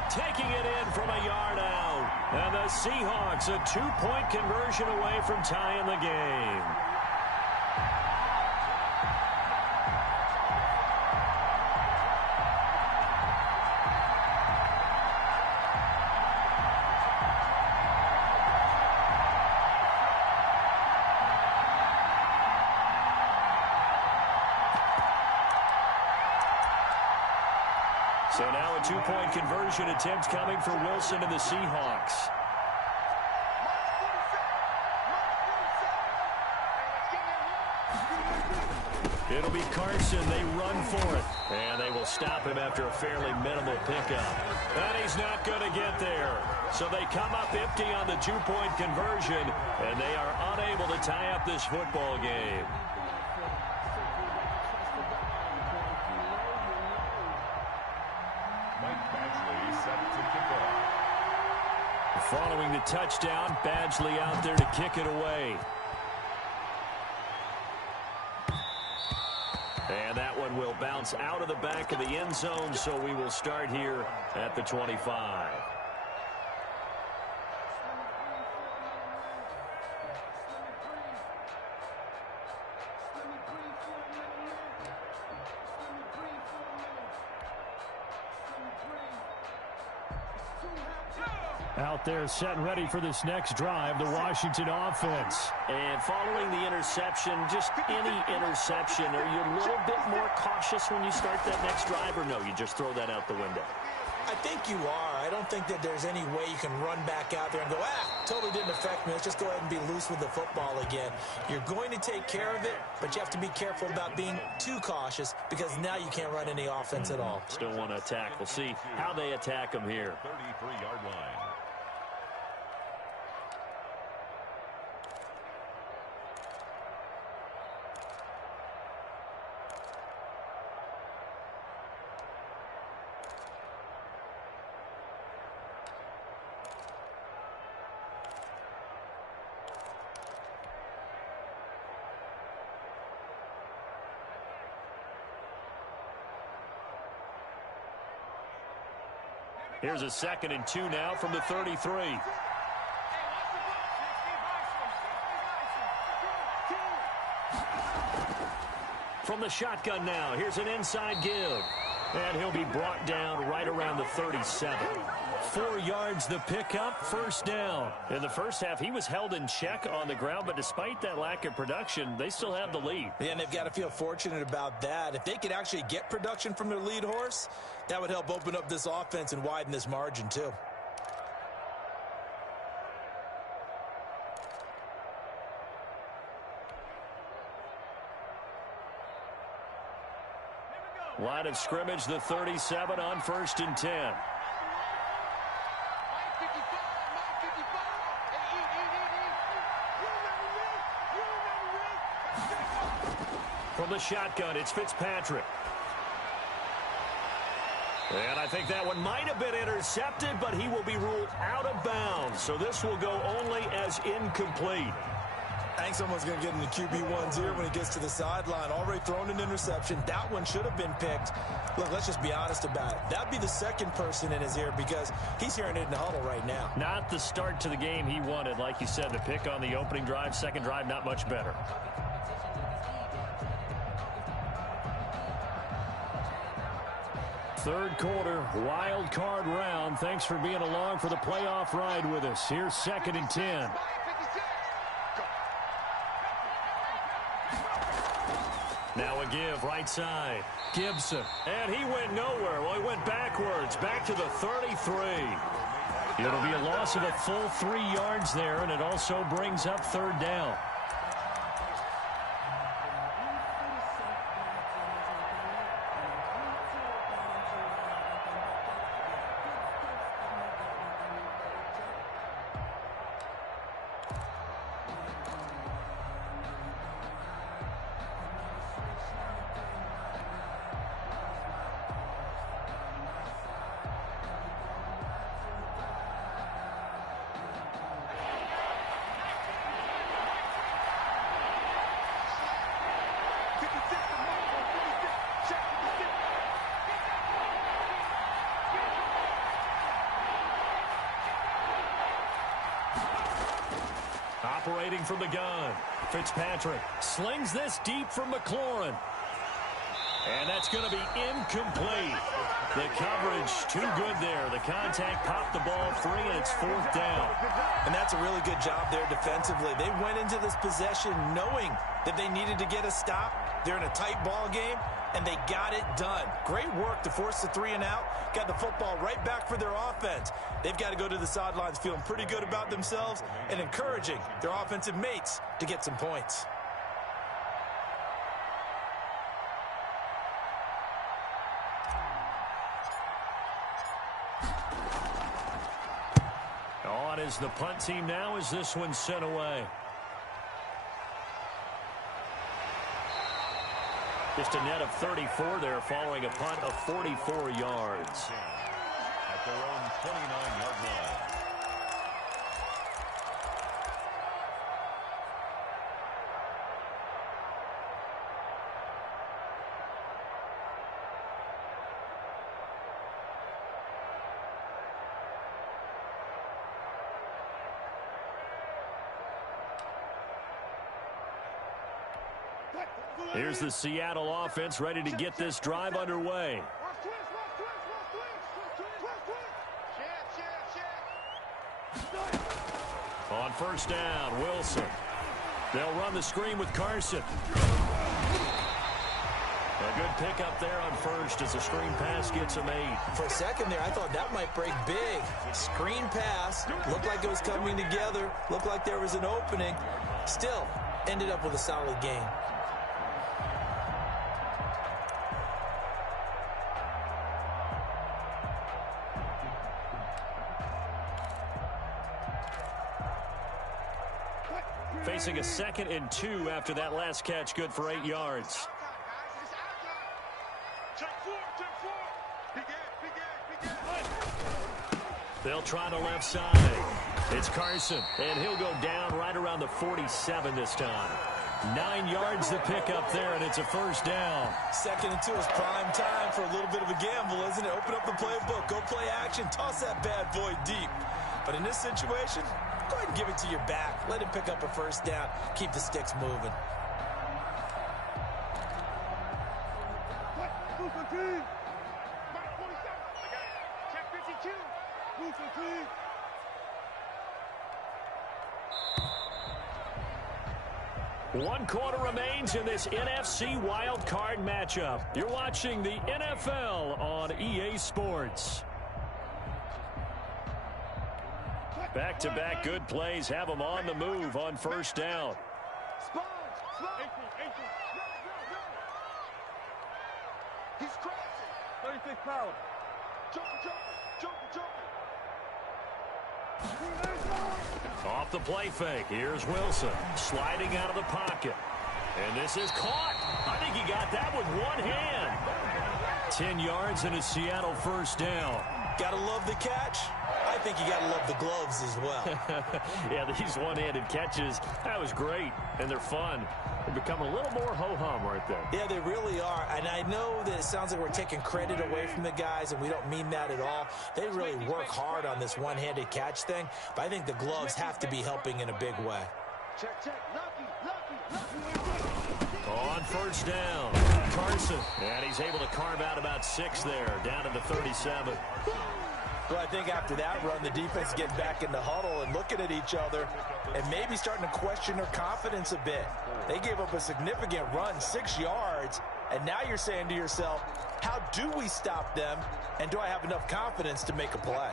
Taking it in from a yard out. And the Seahawks a 2-point conversion away from tying the game. So now a 2-point conversion attempt coming for Wilson and the Seahawks. It'll be Carson. They run for it. And they will stop him after a fairly minimal pickup. And he's not going to get there. So they come up empty on the 2-point conversion. And they are unable to tie up this football game. set to kick off. Following the touchdown, Badgley out there to kick it away. And that one will bounce out of the back of the end zone, so we will start here at the 25. Out there set and ready for this next drive, the Washington offense. And following the interception, just any interception, are you a little bit more cautious when you start that next drive, or no, you just throw that out the window? I think you are. I don't think that there's any way you can run back out there and go, totally didn't affect me. Let's just go ahead and be loose with the football again. You're going to take care of it, but you have to be careful about being too cautious because now you can't run any offense at all. Still want to attack. We'll see how they attack them here. 33-yard line. Here's a 2nd and 2 now from the 33. From the shotgun now, here's an inside give. And he'll be brought down right around the 37. 4 yards the pickup, first down. In the first half, he was held in check on the ground, but despite that lack of production, they still have the lead. Yeah, and they've got to feel fortunate about that. If they could actually get production from their lead horse, that would help open up this offense and widen this margin too. Line of scrimmage, the 37 on 1st and 10. From the shotgun, it's Fitzpatrick. And I think that one might have been intercepted, but he will be ruled out of bounds. So this will go only as incomplete. I think someone's going to get in the QB1s here when he gets to the sideline. Already thrown an interception. That one should have been picked. Look, let's just be honest about it. That'd be the second person in his ear because he's hearing it in the huddle right now. Not the start to the game he wanted. Like you said, the pick on the opening drive, second drive, not much better. Third quarter, wild card round. Thanks for being along for the playoff ride with us. Here's 2nd and 10. Now a give, right side. Gibson. And he went nowhere. Well, he went backwards, back to the 33. It'll be a loss of a full 3 yards there, and it also brings up 3rd down. Operating from the gun, Fitzpatrick slings this deep from McLaurin. And that's going to be incomplete. The coverage too good there. The contact popped the ball free, and it's 4th down. And that's a really good job there defensively. They went into this possession knowing that they needed to get a stop. They're in a tight ball game, and they got it done. Great work to force the 3 and out. Got the football right back for their offense. They've got to go to the sidelines feeling pretty good about themselves and encouraging their offensive mates to get some points. On is the punt team now as this one's sent away. Just a net of 34 there following a punt of 44 yards. At 29-yard line. Here's the Seattle offense ready to get this drive underway. On first down, Wilson. They'll run the screen with Carson. A good pickup there on first as the screen pass gets a made. For a second there, I thought that might break big. Screen pass. Looked like it was coming together. Looked like there was an opening. Still, ended up with a solid game. Facing a 2nd and 2 after that last catch, good for 8 yards. They'll try the left side. It's Carson, and he'll go down right around the 47 this time. 9 yards to pick up there, and it's a first down. 2nd and 2 is prime time for a little bit of a gamble, isn't it? Open up the playbook, go play action, toss that bad boy deep. But in this situation, go ahead and give it to your back. Let him pick up a first down. Keep the sticks moving. One quarter remains in this NFC wildcard matchup. You're watching the NFL on EA Sports. Back-to-back good plays have them on the move on first down. He's crossing. 36 power. Jumping. Off the play fake. Here's Wilson sliding out of the pocket. And this is caught. I think he got that with one hand. 10 yards and a Seattle first down. Gotta love the catch. I think you gotta love the gloves as well. Yeah, these one-handed catches, that was great, and they're fun. They're becoming a little more ho-hum right there. Yeah, they really are, and I know that it sounds like we're taking credit away from the guys, and we don't mean that at all. They really work hard on this one-handed catch thing, but I think the gloves have to be helping in a big way. Check. Lucky. On first down, Carson, and he's able to carve out about 6 there, down to the 37. Well, I think after that run, the defense getting back in the huddle and looking at each other and maybe starting to question their confidence a bit. They gave up a significant run, 6 yards, and now you're saying to yourself, how do we stop them, and do I have enough confidence to make a play?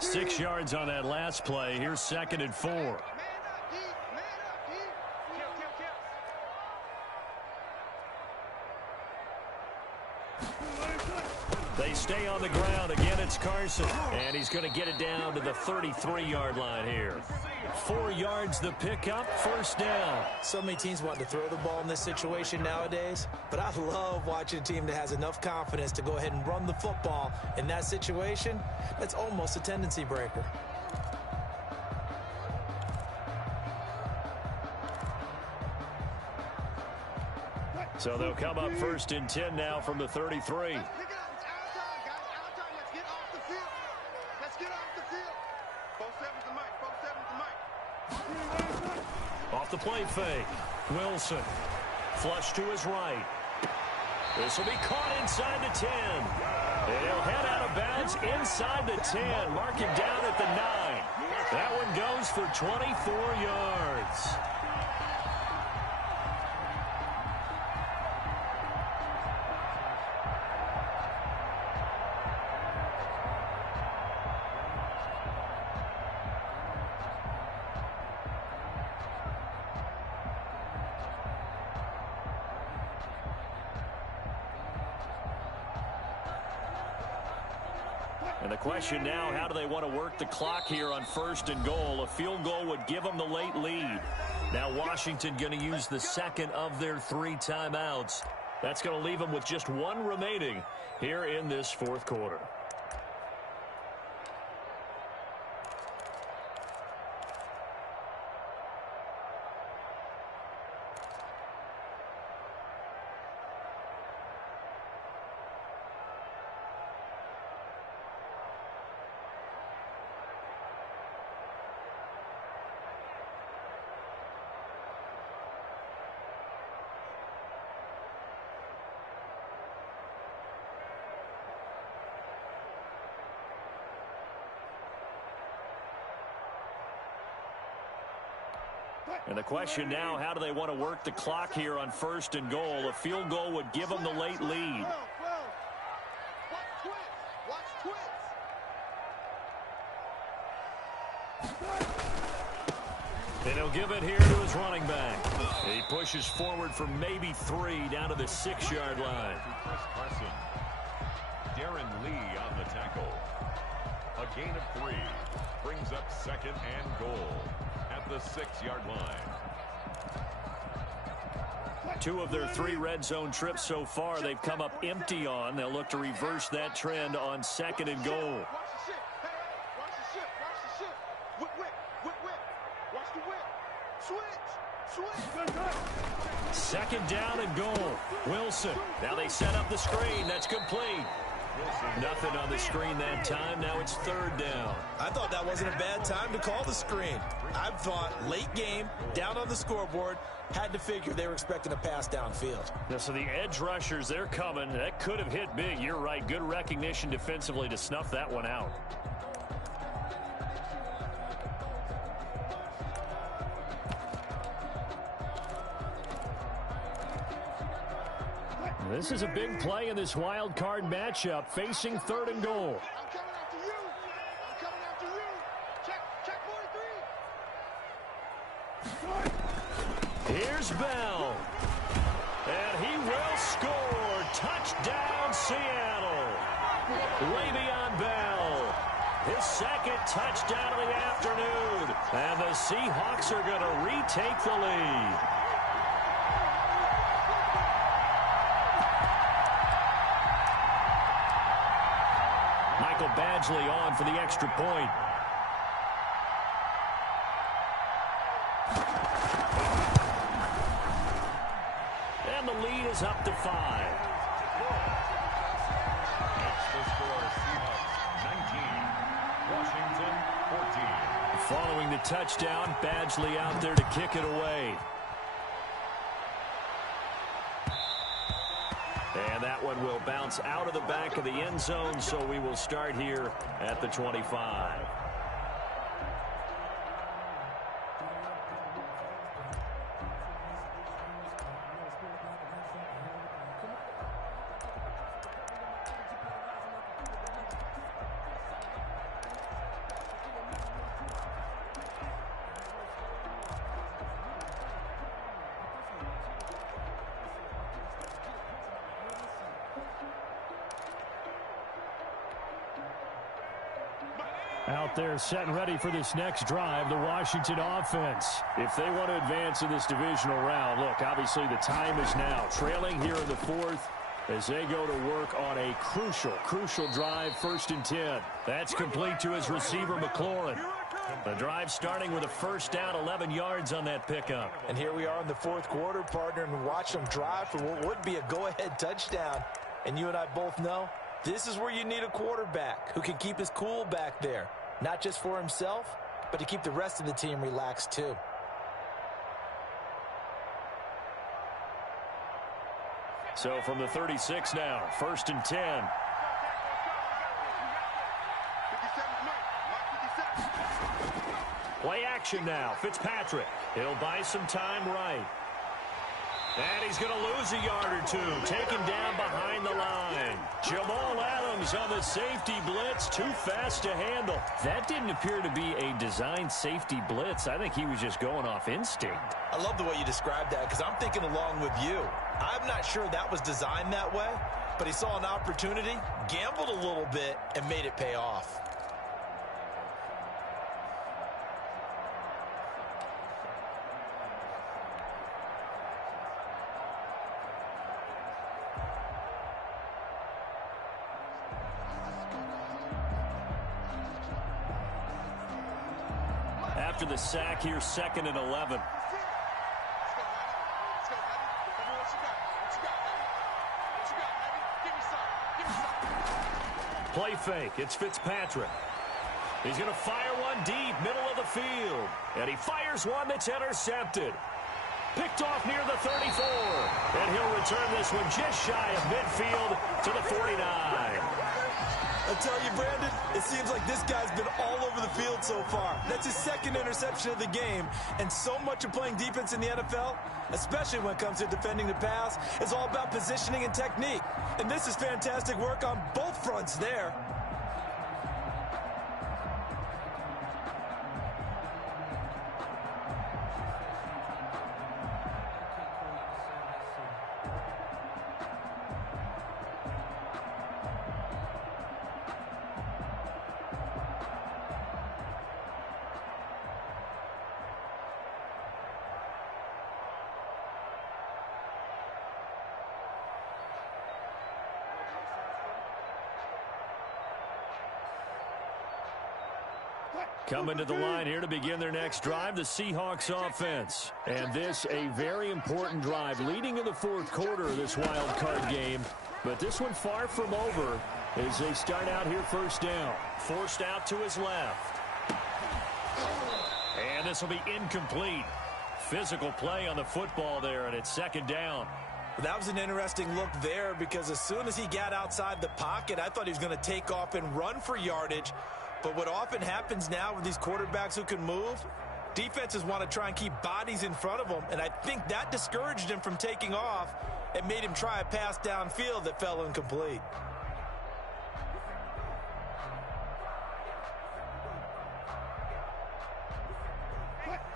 6 yards on that last play. Here's 2nd and 4. They stay on the ground. Again, it's Carson. And he's going to get it down to the 33-yard line here. 4 yards the pickup, first down. So many teams want to throw the ball in this situation nowadays, but I love watching a team that has enough confidence to go ahead and run the football in that situation. That's almost a tendency breaker. So they'll come up 1st and 10 now from the 33. Off the play fake. Wilson. Flush to his right. This will be caught inside the 10. And he'll head out of bounds inside the 10. Mark him down at the 9. That one goes for 24 yards. And the question now, how do they want to work the clock here on 1st and goal? A field goal would give them the late lead. Now Washington going to use the 2nd of their 3 timeouts. That's going to leave them with just 1 remaining here in this 4th quarter. And the question now, how do they want to work the clock here on 1st and goal? A field goal would give them the late lead. And he'll give it here to his running back. He pushes forward for maybe 3 down to the 6-yard line. Darren Lee on the tackle. A gain of 3 brings up 2nd and goal at the 6-yard line. 2 of their 3 red zone trips so far they've come up empty on. They'll look to reverse that trend on 2nd and goal. Second down and goal. Wilson. Now they set up the screen. That's complete. Nothing on the screen that time. Now it's 3rd down. I thought that wasn't a bad time to call the screen. I thought late game, down on the scoreboard, had to figure they were expecting a pass downfield. Now, so the edge rushers, they're coming. That could have hit big. You're right. Good recognition defensively to snuff that one out. This is a big play in this wild card matchup, facing 3rd and goal. I'm coming after you. I'm coming after you. Check 43. Here's Bell. And he will score. Touchdown, Seattle. Le'Veon Bell. His 2nd touchdown of the afternoon. And the Seahawks are going to retake the lead. Badgley on for the extra point. And the lead is up to 5. That's the score. Seahawks 19, Washington 14. Following the touchdown, Badgley out there to kick it away. And that one will bounce out of the back of the end zone, so we will start here at the 25. Out there set and ready for this next drive, the Washington offense. If they want to advance in this divisional round, look, obviously the time is now. Trailing here in the 4th as they go to work on a crucial drive, 1st and 10. That's complete to his receiver, McLaurin. The drive starting with a 1st down, 11 yards on that pickup. And here we are in the 4th quarter, partner, and watch them drive for what would be a go-ahead touchdown. And you and I both know this is where you need a quarterback who can keep his cool back there. Not just for himself, but to keep the rest of the team relaxed too. So from the 36 now, 1st and 10. Play action now. Fitzpatrick. He'll buy some time right. And he's going to lose a yard or 2. Taken down behind the line. Jamal Adams on the safety blitz. Too fast to handle. That didn't appear to be a designed safety blitz. I think he was just going off instinct. I love the way you described that because I'm thinking along with you. I'm not sure that was designed that way, but he saw an opportunity, gambled a little bit, and made it pay off. After the sack here, 2nd and 11. Play fake. It's Fitzpatrick. He's going to fire one deep, middle of the field. And he fires one that's intercepted. Picked off near the 34. And he'll return this one just shy of midfield to the 49. I tell you, Brandon, it seems like this guy's been all over the field so far. That's his second interception of the game, and so much of playing defense in the NFL, especially when it comes to defending the pass, is all about positioning and technique. And this is fantastic work on both fronts there. Coming to the line here to begin their next drive, the Seahawks offense. And this a very important drive leading in the fourth quarter of this wild card game. But this one far from over as they start out here first down. Forced out to his left. And this will be incomplete. Physical play on the football there, and it's second down. That was an interesting look there because as soon as he got outside the pocket, I thought he was going to take off and run for yardage. But what often happens now with these quarterbacks who can move, defenses want to try and keep bodies in front of them, and I think that discouraged him from taking off and made him try a pass downfield that fell incomplete.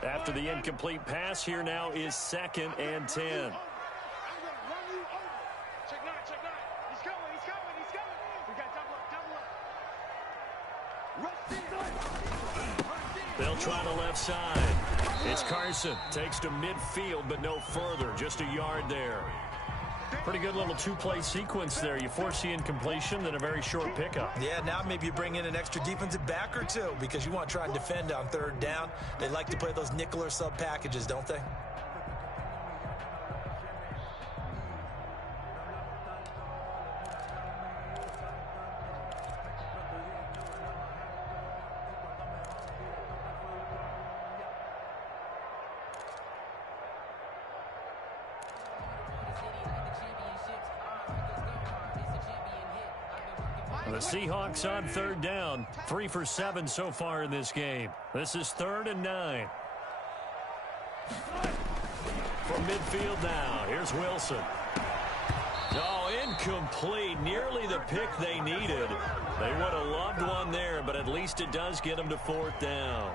After the incomplete pass, here now is 2nd and 10. They'll try the left side. It's Carson. Takes to midfield, but no further. Just a yard there. Pretty good little two-play sequence there. You force the incompletion, then a very short pickup. Yeah, now maybe you bring in an extra defensive back or two because you want to try and defend on third down. They like to play those nickel or sub packages, don't they? The Seahawks on third down. 3 for 7 so far in this game. This is 3rd and 9. From midfield now, here's Wilson. Oh, incomplete. Nearly the pick they needed. They would have loved one there, but at least it does get them to 4th down.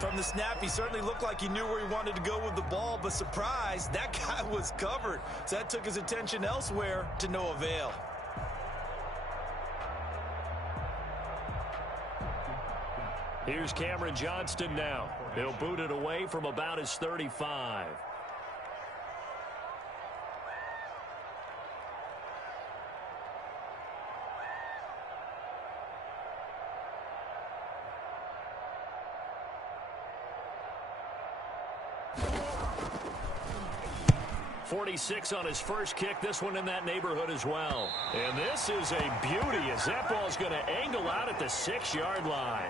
From the snap, he certainly looked like he knew where he wanted to go with the ball, but surprise, that guy was covered. So that took his attention elsewhere to no avail. Here's Cameron Johnston now. He'll boot it away from about his 35. .46 on his first kick. This one in that neighborhood as well. And this is a beauty as that ball's going to angle out at the 6-yard line.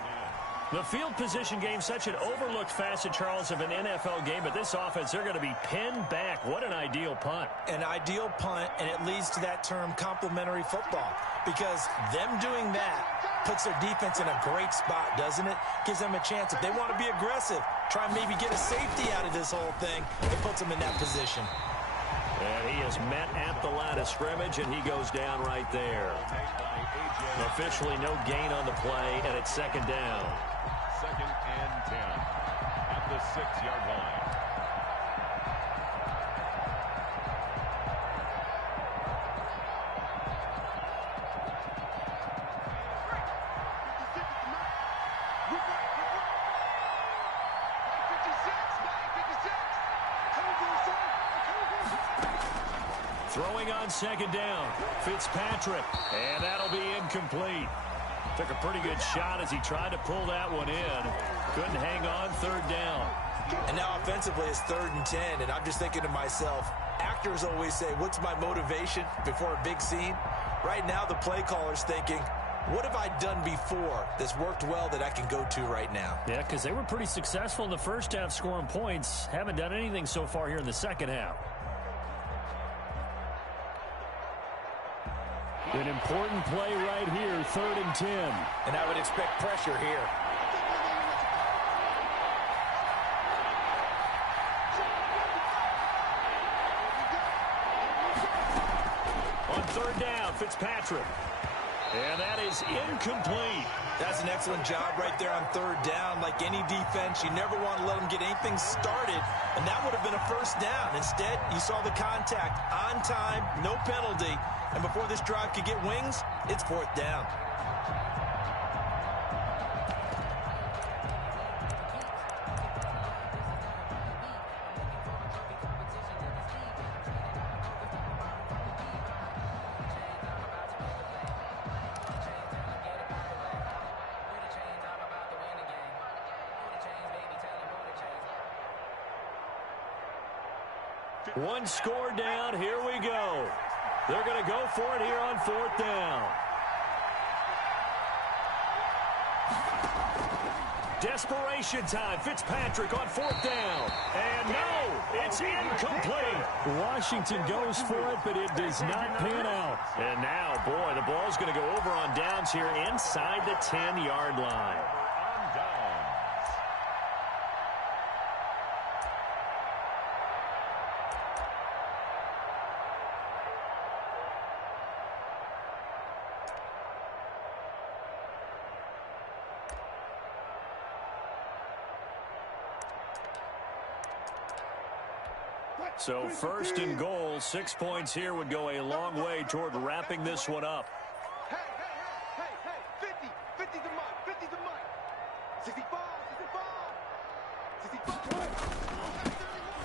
The field position game, such an overlooked facet, Charles, of an NFL game, but this offense, they're going to be pinned back. What an ideal punt. An ideal punt, and it leads to that term complementary football, because them doing that puts their defense in a great spot, doesn't it? Gives them a chance. If they want to be aggressive, try and maybe get a safety out of this whole thing, it puts them in that position. And he is met at the line of scrimmage, and he goes down right there. Officially no gain on the play, and it's 2nd down. 2nd and 10 at the 6-yard line. Throwing on 2nd down, Fitzpatrick, and that'll be incomplete. Took a pretty good shot as he tried to pull that one in. Couldn't hang on 3rd down. And now offensively it's 3rd and 10, and I'm just thinking to myself, actors always say, what's my motivation before a big scene? Right now the play caller's thinking, what have I done before that's worked well that I can go to right now? Yeah, because they were pretty successful in the first half scoring points. Haven't done anything so far here in the second half. An important play right here, 3rd and 10. And I would expect pressure here. On 3rd down, Fitzpatrick. And that is incomplete. That's an excellent job right there on 3rd down. Like any defense, you never want to let them get anything started, and that would have been a 1st down. Instead, you saw the contact on time, no penalty, and before this drive could get wings, it's 4th down. One score down. Here we go. They're going to go for it here on 4th down. Desperation time. Fitzpatrick on 4th down. And no, it's incomplete. Washington goes for it, but it does not pan out. And now, boy, the ball's going to go over on downs here inside the 10-yard line. So 1st and goal, 6 points here would go a long way toward wrapping this one up. Hey, 50 to Mike, 50 to Mike. 65.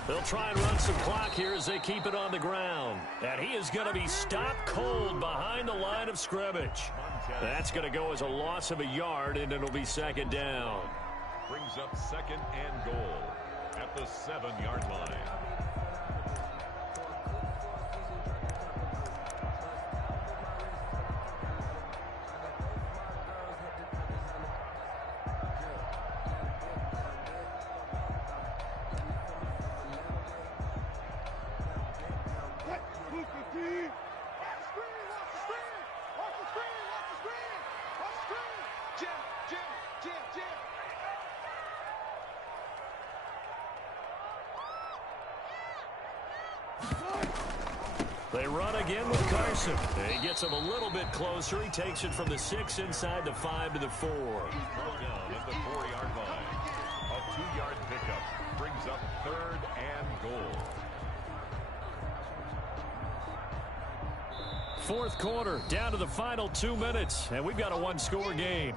They'll try and run some clock here as they keep it on the ground. And he is going to be stopped cold behind the line of scrimmage. That's going to go as a loss of a yard, and it'll be 2nd down. Brings up 2nd and goal at the 7-yard line. They run again with Carson. He gets him a little bit closer. He takes it from the 6 inside the 5 to the 4. Down at the 4-yard line. A 2-yard pickup brings up 3rd and goal. 4th quarter, down to the final 2 minutes, and we've got a 1-score game.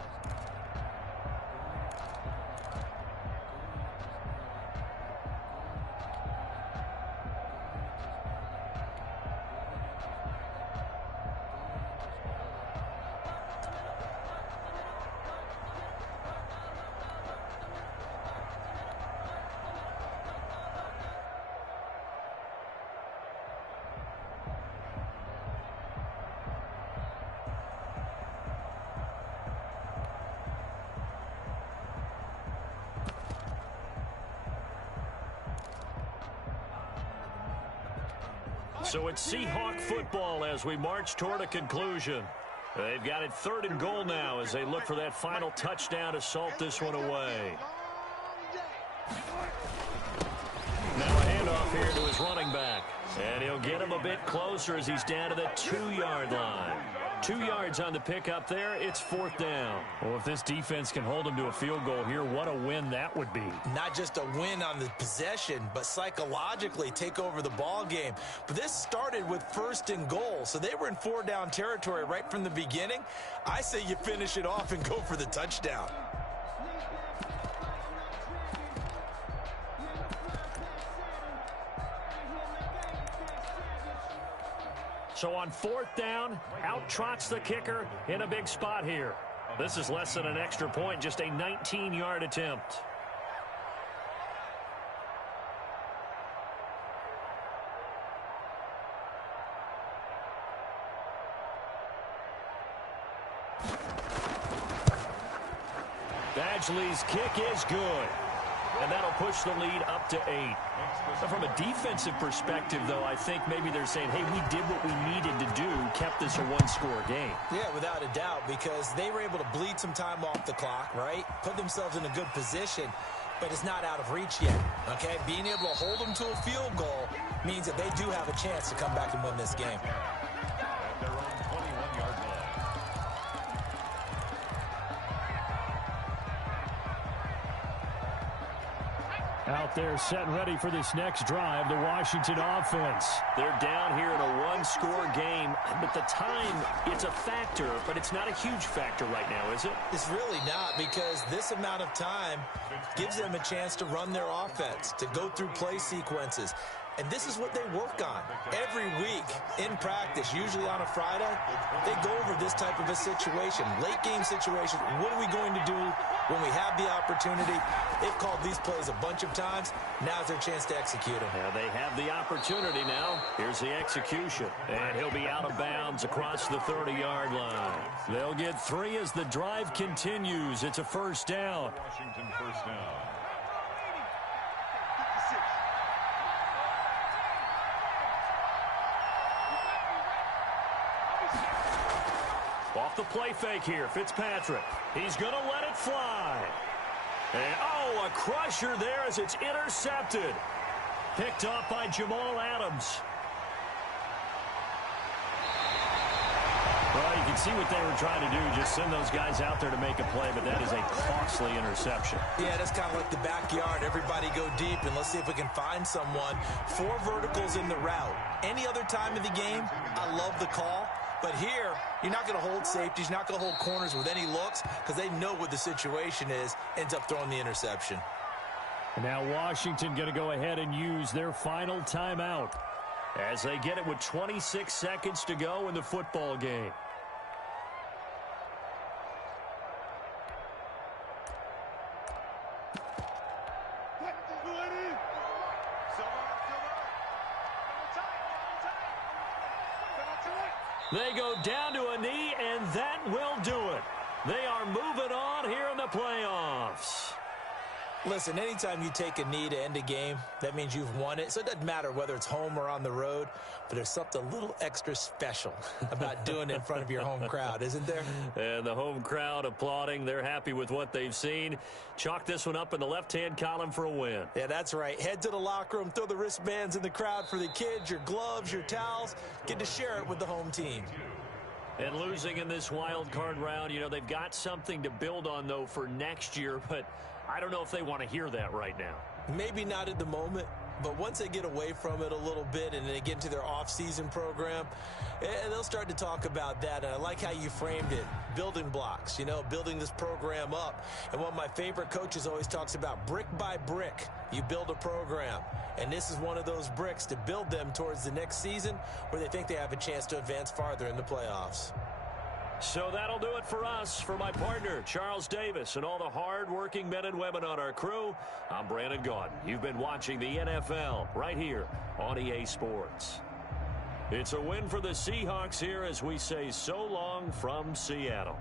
So it's Seahawk football as we march toward a conclusion. They've got it 3rd and goal now as they look for that final touchdown to salt this one away. Now a handoff here to his running back. And he'll get him a bit closer as he's down to the 2-yard line. 2 yards on the pickup there. It's 4th down. Well, if this defense can hold him to a field goal here, what a win that would be. Not just a win on the possession, but psychologically take over the ball game. But this started with 1st and goal, so they were in 4-down territory right from the beginning. I say you finish it off and go for the touchdown. So on 4th down, out trots the kicker in a big spot here. This is less than an extra point, just a 19-yard attempt. Badgley's kick is good. and that'll push the lead up to 8. So from a defensive perspective, though, I think maybe they're saying, hey, we did what we needed to do, kept this a one-score game. Yeah, without a doubt, because they were able to bleed some time off the clock, right? Put themselves in a good position, but it's not out of reach yet, okay? Being able to hold them to a field goal means that they do have a chance to come back and win this game. At their own 21-yard line. Out there set and ready for this next drive, the Washington offense. They're down here in a one-score game, but the time, it's a factor, but it's not a huge factor right now, is it? It's really not, because this amount of time gives them a chance to run their offense, to go through play sequences. And this is what they work on every week in practice, usually on a Friday. They go over this type of a situation, late game situation. What are we going to do when we have the opportunity? They've called these plays a bunch of times. Now's their chance to execute them. Yeah, they have the opportunity now. Here's the execution. And he'll be out of bounds across the 30-yard line. They'll get 3 as the drive continues. It's a first down. Washington first down. Off the play fake here, Fitzpatrick. He's going to let it fly. And, oh, a crusher there as it's intercepted. Picked off by Jamal Adams. Well, you can see what they were trying to do, just send those guys out there to make a play, but that is a costly interception. Yeah, that's kind of like the backyard. Everybody go deep, and let's see if we can find someone. 4 verticals in the route. Any other time of the game, I love the call. But here, you're not going to hold safeties, you're not going to hold corners with any looks, because they know what the situation is, ends up throwing the interception. And now Washington going to go ahead and use their final timeout as they get it with 26 seconds to go in the football game. They go down to a knee, and that will do it. They are moving on here in the playoffs. Listen, anytime you take a knee to end a game, that means you've won it. So it doesn't matter whether it's home or on the road, but there's something a little extra special about doing it in front of your home crowd, isn't there? And the home crowd applauding. They're happy with what they've seen. Chalk this one up in the left-hand column for a win. Yeah, that's right. Head to the locker room, throw the wristbands in the crowd for the kids, your gloves, your towels. Get to share it with the home team. And losing in this wild card round, you know, they've got something to build on, though, for next year, but I don't know if they want to hear that right now. Maybe not at the moment, but once they get away from it a little bit and they get into their off-season program, they'll start to talk about that. And I like how you framed it, building blocks, you know, building this program up. And one of my favorite coaches always talks about brick by brick, you build a program. And this is one of those bricks to build them towards the next season where they think they have a chance to advance farther in the playoffs. So that'll do it for us. For my partner, Charles Davis, and all the hard-working men and women on our crew, I'm Brandon Gaudin. You've been watching the NFL right here on EA Sports. It's a win for the Seahawks here as we say so long from Seattle.